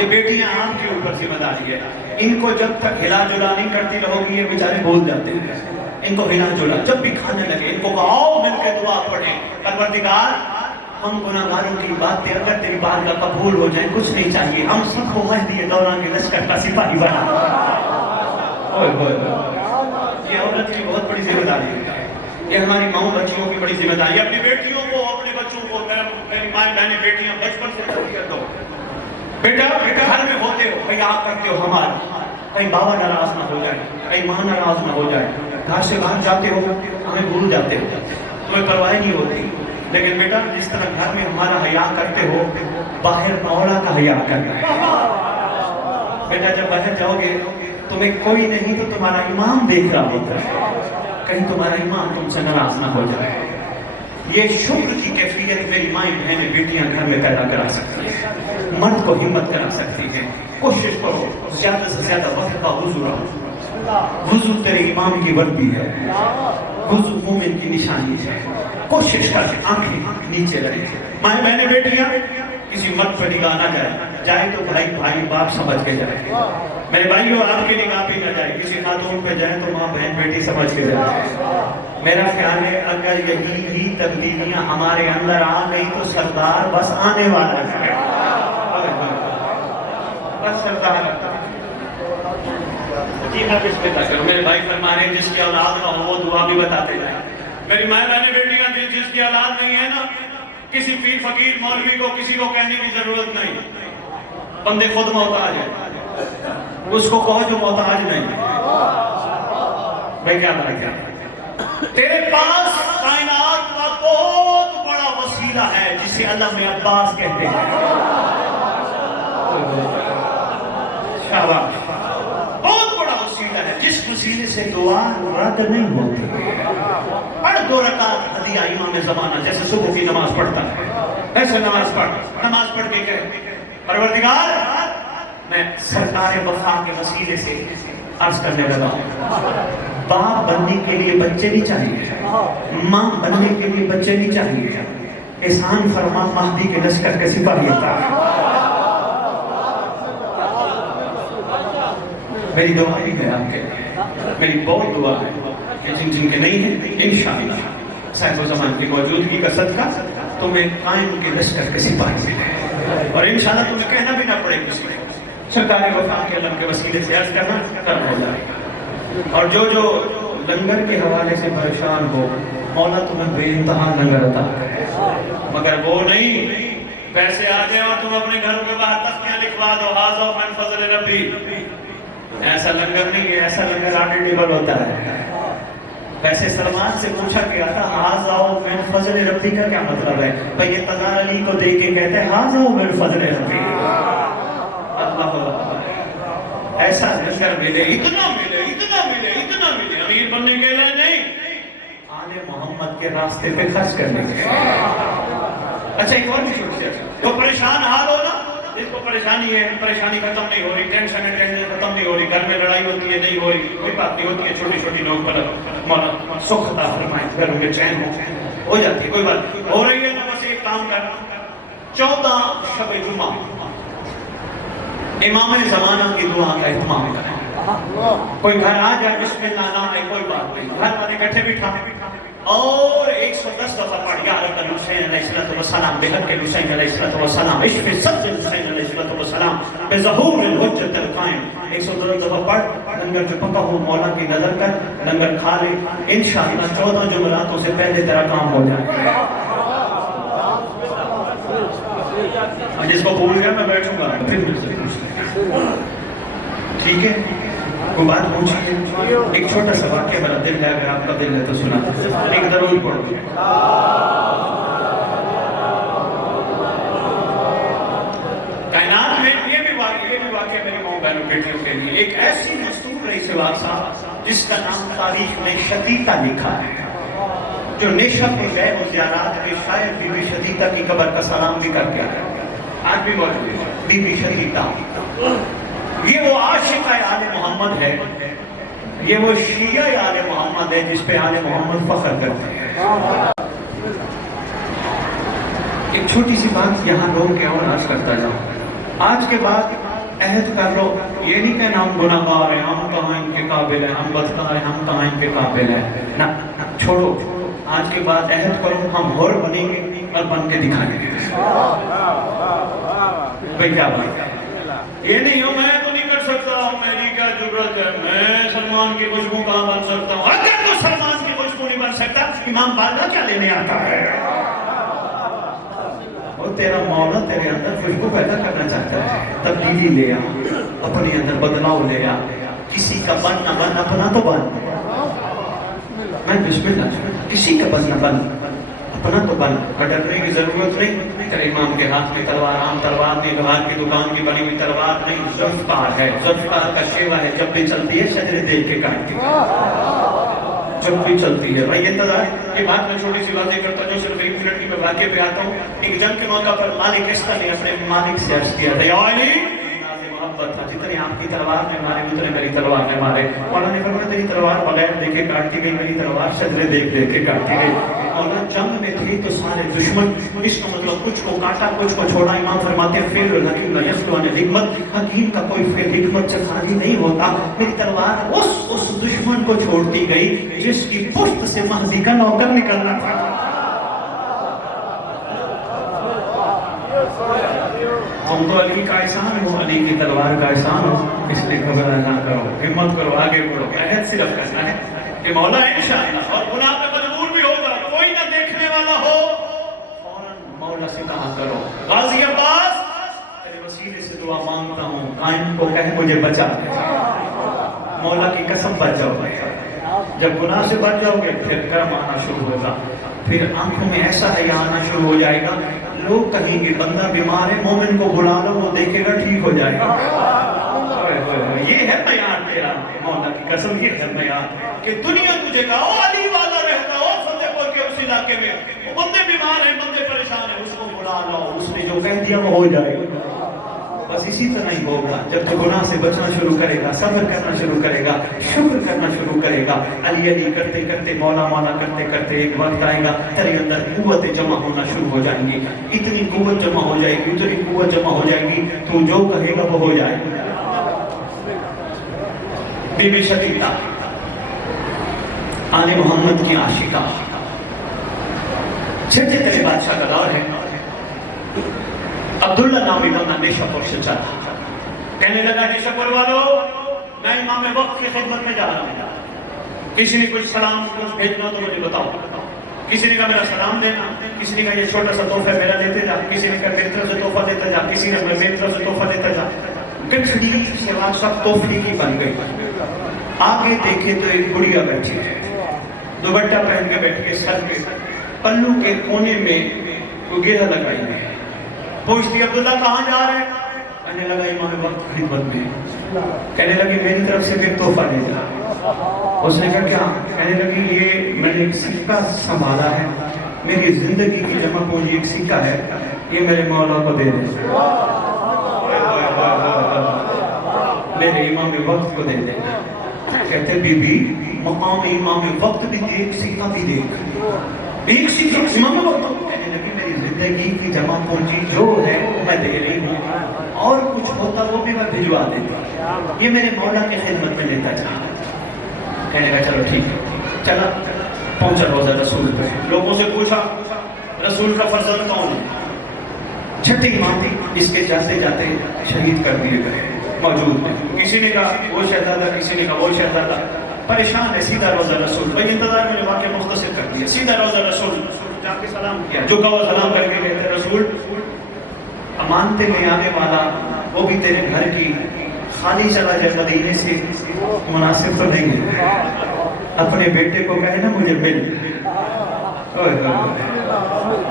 یہ بیٹیاں آپ کے اوپر ذمہ داری ہے. ان کو جب تک ہلا جلا نہیں کرتی رہو گی یہ بیچارے بھول جاتے ہیں. ان کو ہلا جلا جب بھی کھانے لگے ان کو آؤ مل کے دعا پڑھیں, پروردگار ہم گناہگاروں کی باتیں اگر تیری بارگاہ قبول ہو جائیں کچھ نہیں چاہیے, ہم سب کو مہدی دوران کے لشکر کا سپاہی بنا. یہ عورت کی بہت بڑی ذمہ داری ہے. یہ ہماری ماؤں بچیوں کی بڑی ذمہ داری ہے. اپنی بیٹیوں کو اپنے بچوں کو, میری ماں بہنیں بیٹیاں بچپن سے تربیت دو. بیٹا گھر میں ہوتے ہو کہیں آپ کرتے ہو ہمارے, کہیں بابا ناراض نہ ہو جائے, کہیں ماں ناراض نہ ہو جائے, گھر سے باہر جاتے ہو ہمیں بھول جاتے ہو, تمہیں پرواہ نہیں ہوتی. لیکن بیٹا جس طرح گھر میں ہمارا حیا کرتے ہو باہر مولا کا حیا کرنا ہے. بیٹا جب باہر جاؤ گے تمہیں کوئی نہیں تو تمہارا امام دیکھ رہا ہوتا ہے, کہیں تمہارا امام تم سے ناراض نہ ہو جائے. یہ شکر کی کیفیت میری مائیں بہنیں بیٹیاں گھر میں پیدا کرا سکتی ہیں, مرد کو ہمت کرا سکتی ہیں. کوشش کرو زیادہ سے زیادہ وقت کا وضو رہو. وضو تیرے امام کی وردی ہے, وضو مومن کی نشانی ہے. کوشش کر آنکھیں نیچے رہے. مائیں بہنیں بیٹیاں کسی مرد پر نگاہ نہ جائے تو بھائی بھائی باپ سمجھ کے جائے. میرے بھائیو آپ کی نگاہ پہ نہ جائے, کسی خاتون پہ جائے تو ماں بہن بیٹی سمجھ کے جائے. میرا خیال ہے اگر یہی تبدیلیاں ہمارے اندر آ گئی تو سردار بس آنے والا ہے. بس سردار جی میں کس پہ کروں. میرے بھائی فرما رہے ہیں جس کی اولاد نہ ہو وہ دعا بھی بتاتے جائیں. میری مائیں بہنیں بیٹیاں جس کی اولاد نہیں ہے نا, کسی پیر فقیر مولوی کو کسی کو کہنے کی ضرورت نہیں. بندے خود محتاج ہے, اس کو کہو جو محتاج نہیں. میں کیا بات کیا تیرے پاس کائنات کا بہت بڑا وسیلہ ہے جسے علم عباس کہتے ہیں. شاباش, بہت بڑا وسیلہ ہے جس وسیلے سے دعا رد نہیں ہوتی. پڑھ 2 رکعت ہدیہ امام زمانہ, جیسے صبح کی نماز پڑھتا ہے ایسے نماز پڑھ کے کہے پروردگار میں سرکار وفا کے وسیلے سے عرض کرنے لگا ہوں, باپ بننے کے لیے بچے نہیں چاہیے, ماں بننے کے لیے بچے نہیں چاہیے. احسان فرما مہدی کے لشکر کے سپاہی عطا. میری دعا ہے آپ کے, میری بہت دعا ہے کہ جن کے نہیں ہیں انشاءاللہ صاحب زمان کی موجودگی کا صدقہ تمہیں قائم کے لشکر کے سپاہی ملے, اور انشاءاللہ تمہیں کہنا بھی نہ پڑے کسی کو. سرکار وفا کے علم کے وسیلے سے عرض کرنا کرم ہو جائے گا. اور جو لنگر کے حوالے سے پریشان ہو مولا تمہیں بے انتہا لنگر عطا کرے, مگر وہ نہیں پیسے آ جائے اور تم اپنے گھروں کے باہر تختیاں لکھوا دو حاضر من فضل ربی. ایسا لنگر نہیں ہے, ایسا لنگر آڈیٹیبل ہوتا ہے. ویسے سلمان سے پوچھا گیا تھا حاضر من فضل ربی کا کیا مطلب ہے؟ بھئی یہ تزار علی کو دیکھ کے کہتے ہیں حاضر من فضل ربی. ایسا لشکر ملے, اتنا ملے, اتنا ملے, اتنا ملے, امیر بننے کے لیے نہیں, آل محمد کے راستے پہ خرچ کرنے کے. اچھا ایک اور بھی شکریہ, جو پریشان حال ہو نا, جس کو پریشانی ہے, پریشانی ختم نہیں ہو رہی, ٹینشن ختم نہیں ہو رہی, گھر میں لڑائی ہوتی ہے نہیں ہو رہی, کوئی بات نہیں ہوتی ہے, چھوٹی چھوٹی لوگ پر مولا سکھ عطا فرمائے, گھر میں چین ہو جاتی ہے, کوئی بات نہیں ہو رہی ہے. تو بس ایک کام کر, 14 شب جمعہ امام زمانہ کی دعا کا اہتمام کریں. کوئی گھر آ جائے بسم اللہ نام ہے کوئی بات نہیں, گھر والے کٹھے بٹھا اور 110 دفعہ پڑھ یا رب الحسین علیہ السلام بحق الحسین علیہ السلام اشف صدر الحسین علیہ السلام بظہور الحجت القائم. 110 دفعہ پڑھ, لنگر جو پکا ہو مولا کی نظر کر, لنگر کھا لے, انشاءاللہ 14 جمعراتوں سے پہلے تیرا کام ہو جائے. جس کو بھول گیا میں بیٹھوں گا پھر مجھ سے پوچھتے. ٹھیک ہے, کوئی بات پوچھیے. ایک چھوٹا سا واقعہ میرا دل ہے, اگر آپ کا دل ہے تو سنا. ایک ضرور پڑھو. کائنات میں یہ بھی واقعہ میری ماں بہنوں بیٹیوں کے لیے ایک ایسی مستور رہی سے واقعہ جس کا نام تاریخ میں شدیقہ لکھا ہے. جو نیشہ پہ گئے وہ زیارات میں شاید بی بی شدیقہ کی قبر کا سلام بھی کر کے آئے. آج بھی موجود ہے بی بی شدیقہ. یہ وہ عاشقہ آل محمد ہے, یہ وہ شیعہ آل محمد ہے جس پہ آل محمد فخر کرتے ہیں. ایک چھوٹی سی بات یہاں روک کے اور عرض کرتا جاؤں. آج کے بعد عہد کر لو. یہ نہیں کہنا ہم گناہگار ہیں, ہم کہاں ان کے قابل ہیں, ہم بدکار ہیں, ہم کہاں ان کے قابل ہیں. نہ, چھوڑو. آج کے بعد عہد کرو ہم اور بنیں گے اور بن کے دکھائیں گے. بھائی کیا بات ہے؟ یہ نہیں ہو میں تو نہیں کر سکتا, میری کیا ضرورت ہے, میں سلمان کی خوشبو کہاں بن سکتا ہوں. اگر تو سلمان کی خوشبو نہیں بن سکتا, امام باقر کیا لینے آتا ہے؟ اور تیرا مولا تیرے اندر خوشبو پیدا کرنا چاہتا ہے. تبدیلی لے آ, اپنے اندر بدلاؤ لے آ. کسی کا بن نہ بن, اپنا تو بن. میں بسم اللہ, کسی کا بن نہ بن, اپنا تو بن. ڈرنے کی ضرورت نہیں. تیرے امام کے ہاتھ میں تلوار عام تلوار نہیں, لوہار کی دکان کی بنی ہوئی تلوار نہیں, ذوالفقار ہے. ذوالفقار کا شیوا ہے, جب بھی چلتی ہے شجرے دیکھ کے کاٹتی ہے, جب بھی چلتی ہے. بھائی انتظار, یہ بات میں چھوٹی سی باتیں کرتا ہوں, صرف 1 منٹ کی میں واقعے پہ آتا ہوں. ایک جنگ کے موقع پر مالک استا نے اپنے مالک سے عرض کیا, یا علی, محبت تھا, جتنے آپ کی تلوار نے مارے اتنے میری تلوار نے مارے. مولا نے فرمایا تیری تلوار بغیر دیکھے کاٹتی گئی, میری تلوار شجرے دیکھ دیکھ کے کاٹتی گئی. مولا جنگ میں تھی تو سارے دشمن, اس کا مطلب کچھ کو کاٹا کچھ کو چھوڑا. امام فرماتے ہیں فعل الحکیم لا یخلو عن الحکمت, حکیم کا کوئی فعل حکمت سے خالی نہیں ہوتا. میری تلوار اس دشمن کو چھوڑتی گئی جس کی پشت سے مہدی کا نوکر نکلنا تھا. تم تو علی کا احسان ہو, علی کی تلوار کا احسان ہو, اس لیے گھبرا نہ کرو, ہمت کرو, آگے بڑھو. عہد صرف کرنا ہے کہ مولا انشاءاللہ, اور گناہ پہ مجبور بھی ہوگا, کوئی نہ دیکھنے والا ہو, فوراً مولا سے کہا کرو, غازی عباس تیرے وسیلے سے دعا مانگتا ہوں, قائم کو کہہ مجھے بچا. مولا کی قسم بچ جاؤ. جب گناہ سے بچ جاؤ گے پھر کرم آنا شروع ہوگا, پھر آنکھوں میں ایسا حیا آنا شروع ہو جائے گا. لوگ کہیں گے بندہ بیمار ہے, مومن کو بلا لو, وہ دیکھے گا ٹھیک ہو جائے گا. یہ ہے بیان تیرا, مولا کی قسم یہ ہے بیان کہ دنیا تجھے کہا او علی والا رہتا ہو فتح پور کے اس علاقے میں, وہ بندے بیمار ہیں, بندے پریشان ہیں, اس کو بلا لو, اس نے جو کہہ دیا وہ ہو جائے گا. بس اسی طرح ہی ہوگا. جب تو گناہ سے بچنا شروع کرے گا, صبر کرنا شروع کرے گا, شکر کرنا شروع کرے گا, علی علی کرتے کرتے, مولا مولا کرتے کرتے, ایک وقت آئے گا تیرے اندر قوتیں جمع ہونا شروع ہو جائیں گی. اتنی قوت جمع ہو جائے گی, اتنی قوت جمع ہو جائے گی, تو جو کہے گا وہ ہو جائے گا. بی بی شکیلہ آل محمد کی عاشقہ, چھٹے تیرے بادشاہ کا دور ہے. عبداللہ نامی بندہ نیشہ پور سے چلا, کہنے لگا نیشہ پور والو, میں امام وقت کی خدمت میں جا رہا ہوں, کسی نے کچھ سلام کچھ بھیجنا تو مجھے بتاؤ. کسی نے کہا میرا سلام دینا, کسی نے کہا یہ چھوٹا سا تحفہ میرا دیتے جا, کسی نے کہا میری طرف سے تحفہ دیتا جا, کسی نے میری طرف سے تحفہ دیتا جا. گٹھڑی سے آج سب تحفے کی بن گئی. آگے دیکھے تو ایک بڑھیا بیٹھی ہے, دوپٹہ پہن کے بیٹھی ہے, سر پہ پلو کے کونے میں وہ گیرا لگائی ہے. پوچھتی عبداللہ کہاں جا رہے ہیں؟ کہنے لگا امام وقت خدمت میں. کہنے لگی میری طرف سے بھی تحفہ لے جا. اس نے کہا کیا؟ کہنے لگی یہ میں نے ایک سکہ سنبھالا ہے, میری زندگی کی جمع پونجی ایک سکہ ہے, یہ میرے مولا کو دے دے, میرے امام وقت کو دے دے. کہتے بی بی مقام امام وقت بھی دیکھ, سکہ بھی دیکھ, ایک سکہ امام وقت. کہنے لگی میری زندگی کی جمع پونجی جو ہے وہ میں دے رہی ہوں, اور کچھ ہوتا وہ بھی میں بھجوا دیتا, یہ میرے مولا کی خدمت میں لیتا جا. کہنے لگا چلو ٹھیک ہے. چلا پہنچا روزہ رسول پہ, لوگوں سے پوچھا رسول کا فرزند کون ہے؟ چھٹی امام تھی, اس کے جاتے جاتے شہید کر دیے گئے موجود ہیں. کسی نے کہا وہ شہزادہ, کسی نے کہا وہ شہزادہ. پریشان ہے, سیدھا روزہ رسول. بھائی انتظار میں نے واقعہ مختصر کر دیا. سیدھا روزہ رسول جا کے سلام کیا, جو کہا وہ سلام کر کے کہتے رسول امانتے میں آنے والا وہ بھی تیرے گھر کی خالی چلا جائے مدینے سے مناسب تو نہیں ہے, اپنے بیٹے کو کہے نا مجھے مل,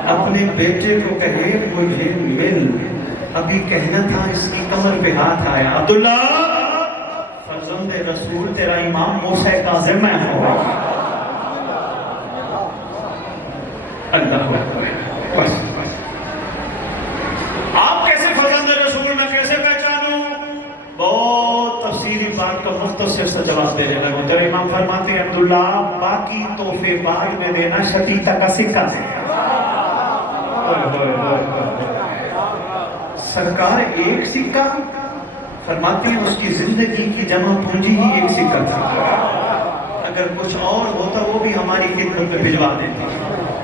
اپنے بیٹے کو کہے مجھے مل. ابھی کہنا تھا اس کی کمر پہ ہاتھ آیا, عبداللہ فرزند رسول تیرا امام موسیٰ کاظم میں ہوا. اللہ بس آپ کیسے فرزند رسول میں کیسے پہچانوں؟ بہت تفصیلی بات کا مختصر سا جواب دینے لگا. جب امام فرماتے ہیں عبداللہ باقی تحفے بعد میں دینا, شتیتا کا سکہ ہے. سرکار ایک سکہ, فرماتی ہیں اس کی زندگی کی جمع پونجی ہی ایک سکہ تھا، اگر کچھ اور ہوتا وہ بھی ہماری خدمت میں بھجوا دیتا۔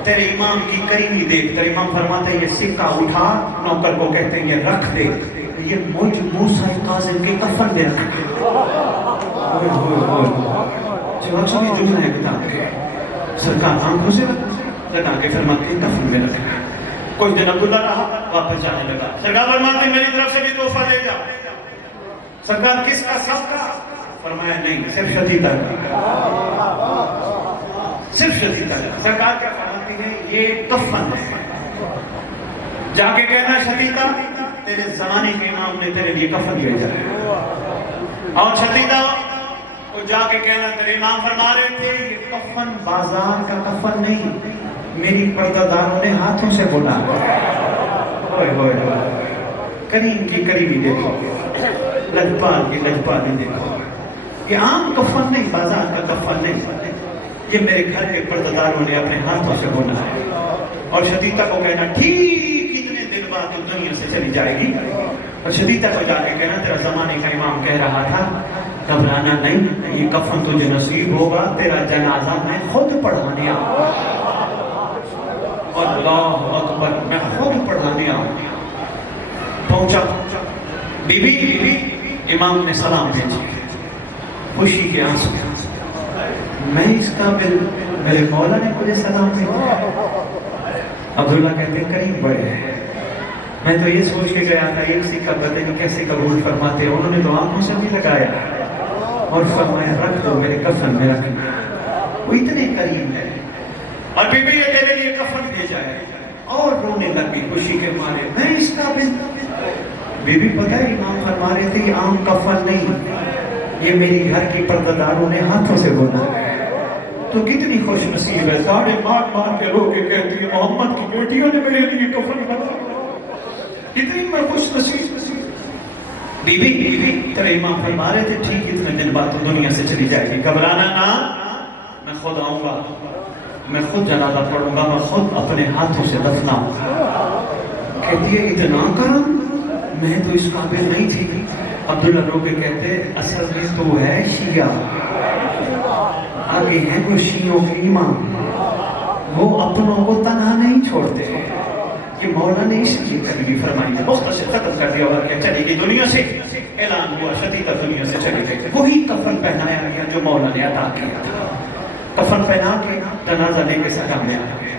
تیرے امام کی کریمی دیکھ کر امام فرماتے ہیں یہ سکہ اٹھا، نوکر کو کہتے ہیں یہ رکھ دے، یہ مجھ موسیٰ کاظم کے کفن میں رکھ دے۔ جو اکثر یہ جملہ ہے بتا دے سرکار آنکھوں سے لگا کے فرماتے ہیں کفن میں رکھ دے۔ کچھ دن عبداللہ رہا، واپس جانے لگا، سرکار فرماتے ہیں میری طرف سے بھی تحفہ لے جا۔ سرکار کس کا؟ سب کا؟ فرمایا نہیں، صرف شدیدہ کا، صرف شدیدہ کا۔ سرکار کیا فرماتی ہے؟ یہ کفن ہے، جا کے کہنا شدیدہ تیرے زمانے کے امام نے تیرے لیے کفن بھیجا ہے، اور شدیدہ کو جا کے کہنا تیرے امام فرما رہے تھے یہ کفن بازار کا کفن نہیں، میری پردہ داروں نے ہاتھوں سے بنا۔ ہوئے ہوئے ہوئے، کریم کی کریمی دیکھو، لجپال کی لجپالی دیکھو، یہ عام کفن نہیں، بازار کا کفن نہیں، یہ میرے گھر کے پردہ داروں نے اپنے ہاتھوں سے بنا ہے۔ اور شدیدہ کو کہنا ٹھیک اتنے دن بعد تو دنیا سے چلی جائے گی، اور شدیدہ کو جا کے کہنا تیرا زمانے کا امام کہہ رہا تھا گھبرانا نہیں، یہ کفن تجھے نصیب ہوگا، تیرا جنازہ میں خود پڑھانے آؤں۔ اللہ اکبر، میں خود پڑھانے آؤں۔ پہنچا، بی بی امام نے سلام بھیجی، خوشی کے آنسو، میں اس قابل، میرے مولا نے مجھے سلام بھیجا۔ عبداللہ کہتے ہیں کریم بڑے ہیں، میں تو یہ سوچ کے گیا تھا یہ سکہ پتہ نہیں کیسے قبول فرماتے ہیں، انہوں نے تو آنکھوں سے بھی لگایا اور فرمایا رکھ دو میرے کفن میں رکھنا۔ وہ اتنے کریم ہے، اور بی بی یہ تیرے لیے کفن بھیجا ہے، اور رونے لگی خوشی کے مارے، میں اس قابل۔ بی بی پتہ ہے امام فرما رہے تھے یہ عام کفن نہیں، یہ میری گھر کی پردہ داروں نے ہاتھوں سے بنا ہے۔ تو کتنی خوش نصیب ہے، ساڑھے مار کے رو کے کہتی ہے محمد کی بیٹیوں نے میرے لیے کفن بنا، کتنی میں خوش نصیب۔ بی بی تیرے امام فرما رہے تھے ٹھیک اتنے دن بعد تو دنیا سے چلی جائے گی، گھبرانا نہ، میں خود آؤں گا، میں خود جنازہ پڑھوں گا، میں خود اپنے ہاتھوں سے دفناؤں گا۔ کہتی ہے اتنا کرم، میں تو اس قابل نہیں تھی۔ عبداللہ رو کے کہتے اصل میں تو ہے شیعہ، آگے ہیں وہ شیعوں کے امام، وہ اپنوں کو تنہا نہیں چھوڑتے، کہ مولا نے اس لیے کبھی فرمائی ہے مختصر ختم کر دیا اور کہ چلی گئی دنیا سے، اعلان ہوا شدیدہ دنیا سے چلی گئی، وہی کفن پہنایا گیا جو مولا نے عطا کیا تھا، کفن پہنا کے جنازہ لے کے سجانے آ گئے۔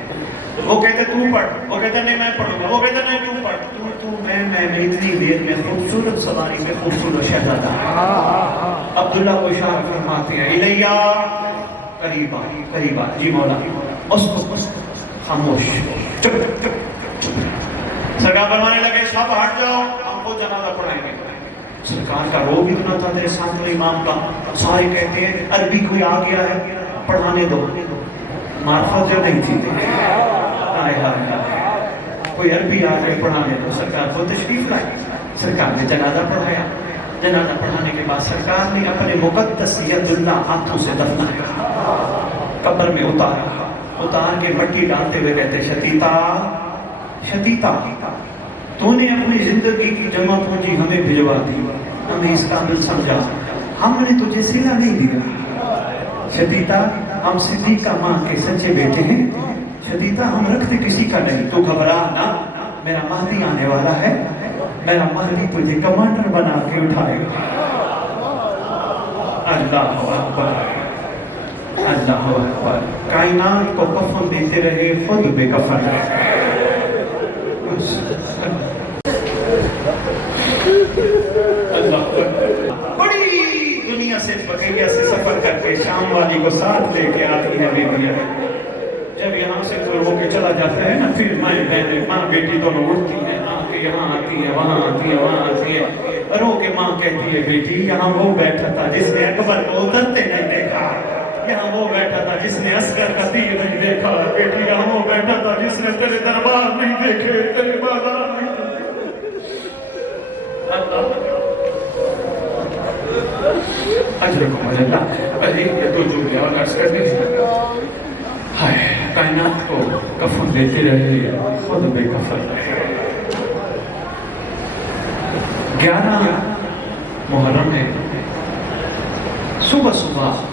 وہ کہتے تو پڑھ، وہ کہتے نہیں میں پڑھوں گا، وہ کہتے نہیں تو پڑھ، تو میں اتنی دیر میں خوبصورت سواری میں خوبصورت شہزادہ۔ عبداللہ کو اشارہ فرماتے ہیں الیہ، قریبا قریبا، جی مولا اسکت خاموش، چپ چپ۔ سرکار فرمانے لگے سب ہٹ جاؤ، ہم کو جنازہ پڑھائیں گے۔ سرکار کا روب اتنا تھا تیرے سامنے امام کا، سارے کہتے ہیں عربی کوئی آ گیا ہے پڑھانے دو، معرفت جو نہیں تھی، کوئی عربی آ گئے پڑھانے دو۔ سرکار کو تشریف لائی، سرکار نے جنازہ پڑھایا، جنازہ پڑھانے کے بعد سرکار نے اپنے مقدس ید اللہ ہاتھوں سے دفنایا، قبر میں اتار کے مٹی ڈالتے ہوئے کہتے شتیتا شتیتا، تو نے اپنی زندگی کی جمع پونجی ہمیں بھجوا دی، ہمیں اس قابل سمجھا، ہم نے تجھے صلہ نہیں دیا۔ شتیتا ہم صدیقہ ماں کے سچے بیٹے ہیں، شدیدہ ہم رکھتے کسی کا نہیں، تو گھبرا نہ، میرا مہدی آنے والا ہے، میرا مہدی تجھے کمانڈر بنا کے اٹھائے گا۔ اللہ اکبر، اللہ اکبر، کائنات کو کفن دیتے رہے، خود بے کفن رہے۔ بڑی دنیا سے بقیہ سے سفر کر کے شام والی کو ساتھ لے کے آتی ہے بیویاں، جب یہاں سے دور ہو کے چلا جاتا ہے نا، پھر ماں بہنیں ماں بیٹی دونوں اٹھتی ہیں، آ کے یہاں آتی ہیں، وہاں آتی ہیں، وہاں آتی ہیں، رو کے ماں کہتی ہے بیٹی یہاں وہ بیٹھا تھا جس نے اکبر کو اترتے نہیں دیکھا، یہاں وہ بیٹھا تھا جس نے اصغر کا تیر نہیں دیکھا، بیٹی یہاں وہ بیٹھا تھا جس نے تیرے دربار نہیں دیکھے، تیرے بازار نہیں دیکھے۔ اللہ اجرکم اللہ، یہ تو جو بھی اور عرض کرنے سے ہائے کائنات کو کفن دیتے رہے، خود بے کفن رہے۔ محرم ہے، صبح صبح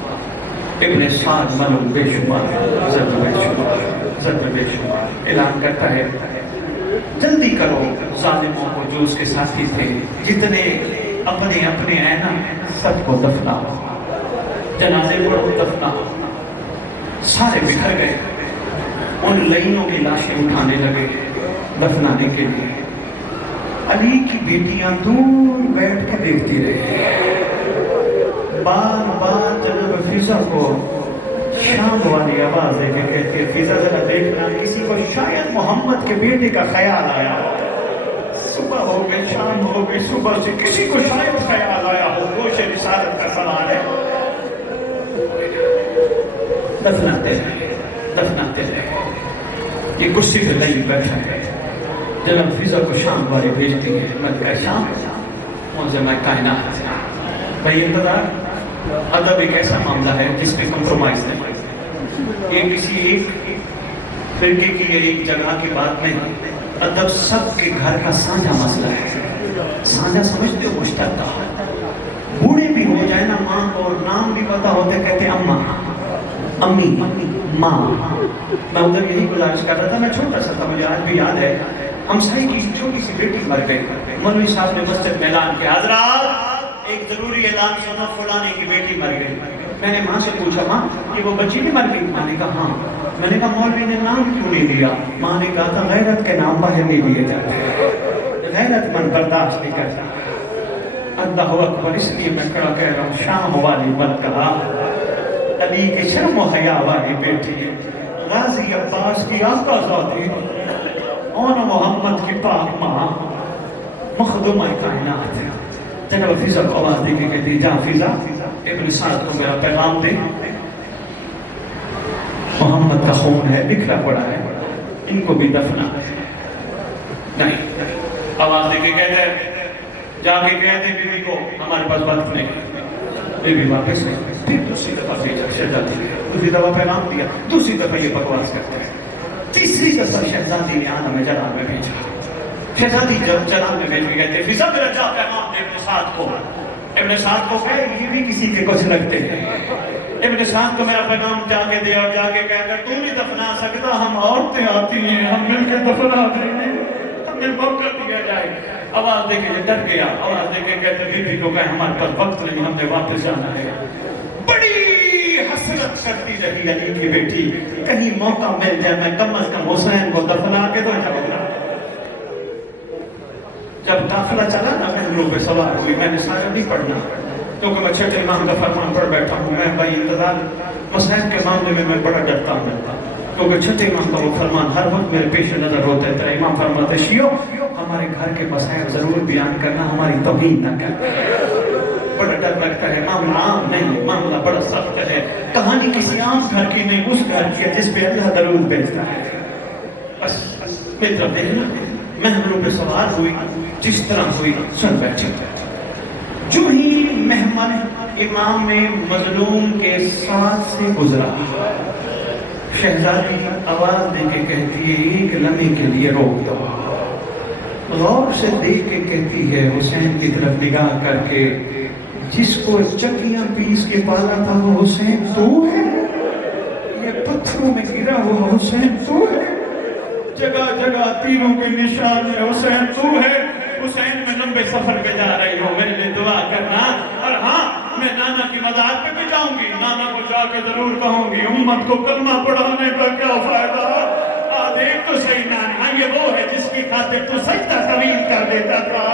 ابن سعد معلوم بے شمار ضرب بے شمار اعلان کرتا ہے جلدی کرو ظالموں کو جو اس کے ساتھی تھے، جتنے اپنے اپنے اینا سب کو دفناؤ، جنازے پڑھو دفناؤ۔ سارے بکھر گئے، ان لئینوں کی لاشیں اٹھانے لگے دفنانے کے لیے۔ علی کی بیٹیاں دور بیٹھ کے دیکھتی رہی، بار بار جناب فضا کو شام والی آواز ہے کہ کہتے ہیں فضا ذرا دیکھنا، کسی کو شاید محمد کے بیٹے کا خیال آیا ہو، صبح ہو گئی شام ہو گئی، صبح سے کسی کو شاید خیال آیا ہو، گوش رسالت کا سوال ہے۔ دفناتے ہیں یہ کرسی پہ نہیں بیٹھا ہے، جناب فضا کو شام والی بھیجتی ہے، ملکہ شام معظم کائنات۔ بھائی انتظار، ادب ایک ایسا معاملہ ہے جس میں کمپرومائز نہیں، یہ کسی ایک فرقے کی یا ایک جگہ کی بات نہیں، ادب سب کے گھر کا سانجھا مسئلہ ہے۔ سانجھا سمجھتے ہو؟ مشترکہ۔ بوڑھے بھی ہو جائے نا، ماں کو اور نام بھی پتا ہوتے، کہتے اماں، امی، ماں۔ میں ادھر یہی گزارش کر رہا تھا، میں چھوٹا سا تھا، مجھے آج بھی یاد ہے، ہمسائے کی چھوٹی سی بیٹی مر گئی، مولوی صاحب نے مسجد میں اعلان کیا، حضرات ایک ضروری اعلان سنو، فلانے کی بیٹی مر گئی۔ میں نے ماں سے پوچھا، ماں یہ وہ بچی نہیں مر گئی؟ ماں نے کہا ہاں۔ میں نے کہا مولوی نے نام کیوں نہیں دیا؟ ماں نے کہا تھا غیرت کے نام باہر نہیں دیے جاتے، غیرت من برداشت نہیں کرتا۔ اللہ اکبر، اس لیے میں کہہ رہا ہوں شام والی ملکہ علی کے شرم و حیا والی بیٹی ہے، غازی عباس کی آقا زادی اور محمد کی پاک ماں، مخدومہ کائنات ہے۔ جناب فضا کو آواز دے کے کہتی جا فضا، ابن سعد کو میرا پیغام دے، محمد کا خون ہے، بکھرا پڑا ہے، ان کو بھی دفنا نہیں۔ آواز دے کے کہتے جا کے کہتے بی بی کو ہمارے پاس وقت نہیں، بی بی واپس نہیں۔ پھر دوسری دفعہ بھیجا شہزادی نے، دوسری دفعہ پیغام دیا، دوسری دفعہ یہ بکواس کرتے ہیں، تیسری دفعہ شہزادی نے عالم جلال میں بھیجا۔ شہزادی جب جلال میں بھیج کے کہتے فضا میرا جا پیغام دے ابن سعد کو۔ ابن سعد کو کہے یہ بھی کسی کے کچھ لگتے ہیں، ابن سعد کو میرا پیغام جا کے دے، اور جا کے کہہ کر تو نہیں دفنا سکتا، ہم عورتیں آتی ہیں، ہم مل کے دفنا دیں گے، ہمیں موقع دیا جائے۔ آواز دے کے ڈر گیا، آواز دے کے کہتے بی بی کو کہے ہمارے پاس وقت نہیں، ہم نے واپس جانا ہے۔ بڑی حسرت کرتی رہی علی کی بیٹی، کہیں موقع مل جائے میں کم از کم حسین کو دفنا کے تو جاؤں۔ جب قافلہ چلا نا محلوں پہ سوار ہوئی، میں نے سارا نہیں پڑھنا کیونکہ میں چھٹے امام کا فرمان پڑھ بیٹھا ہوں۔ میں بھائی انتظار مسائل کے معاملے میں بڑا ڈرتا ہوں، کیونکہ چھٹے امام کا وہ فرمان ہر وقت میرے پیش نظر ہوتا ہے۔ تیرا امام فرماتے شیعو ہمارے گھر کے مسائل ضرور بیان کرنا، ہماری توہین نہ کرنا۔ بڑا ڈر لگتا ہے، معاملہ عام نہیں، معاملہ بڑا سخت ہے، کہانی کسی عام گھر کی نہیں، اس گھر کی ہے جس پہ اللہ درود بھیجتا ہے۔ بس میری طرف دیکھنا، محملوں پہ سوار ہوئی، جس طرح ہوئی سن بیٹھے۔ جو ہی مہمان امام میں مظلوم کے ساتھ سے گزرا، شہزادی آواز دے کے کہتی ہے ایک لمحے کے لیے روک دو، غور سے دیکھ کے کہتی ہے حسین کی طرف نگاہ کر کے، جس کو چکیاں پیس کے پالا تھا وہ حسین تو ہے، یہ پتھروں میں گرا ہوا حسین تو ہے، جگہ جگہ تیروں کے نشان ہے، حسین تو ہے۔ حسین میں لمبے سفر پہ جا رہی ہوں، میرے لیے دعا کرنا، اور ہاں میں نانا کی مزار پہ بھی جاؤں گی، نانا کو جا کے ضرور کہوں گی امت کو کلمہ پڑھانے کا کیا فائدہ، دیکھ تو صحیح نانا، یہ وہ ہے جس کی خاطر تو سجدہ طویل کر دیتا تھا۔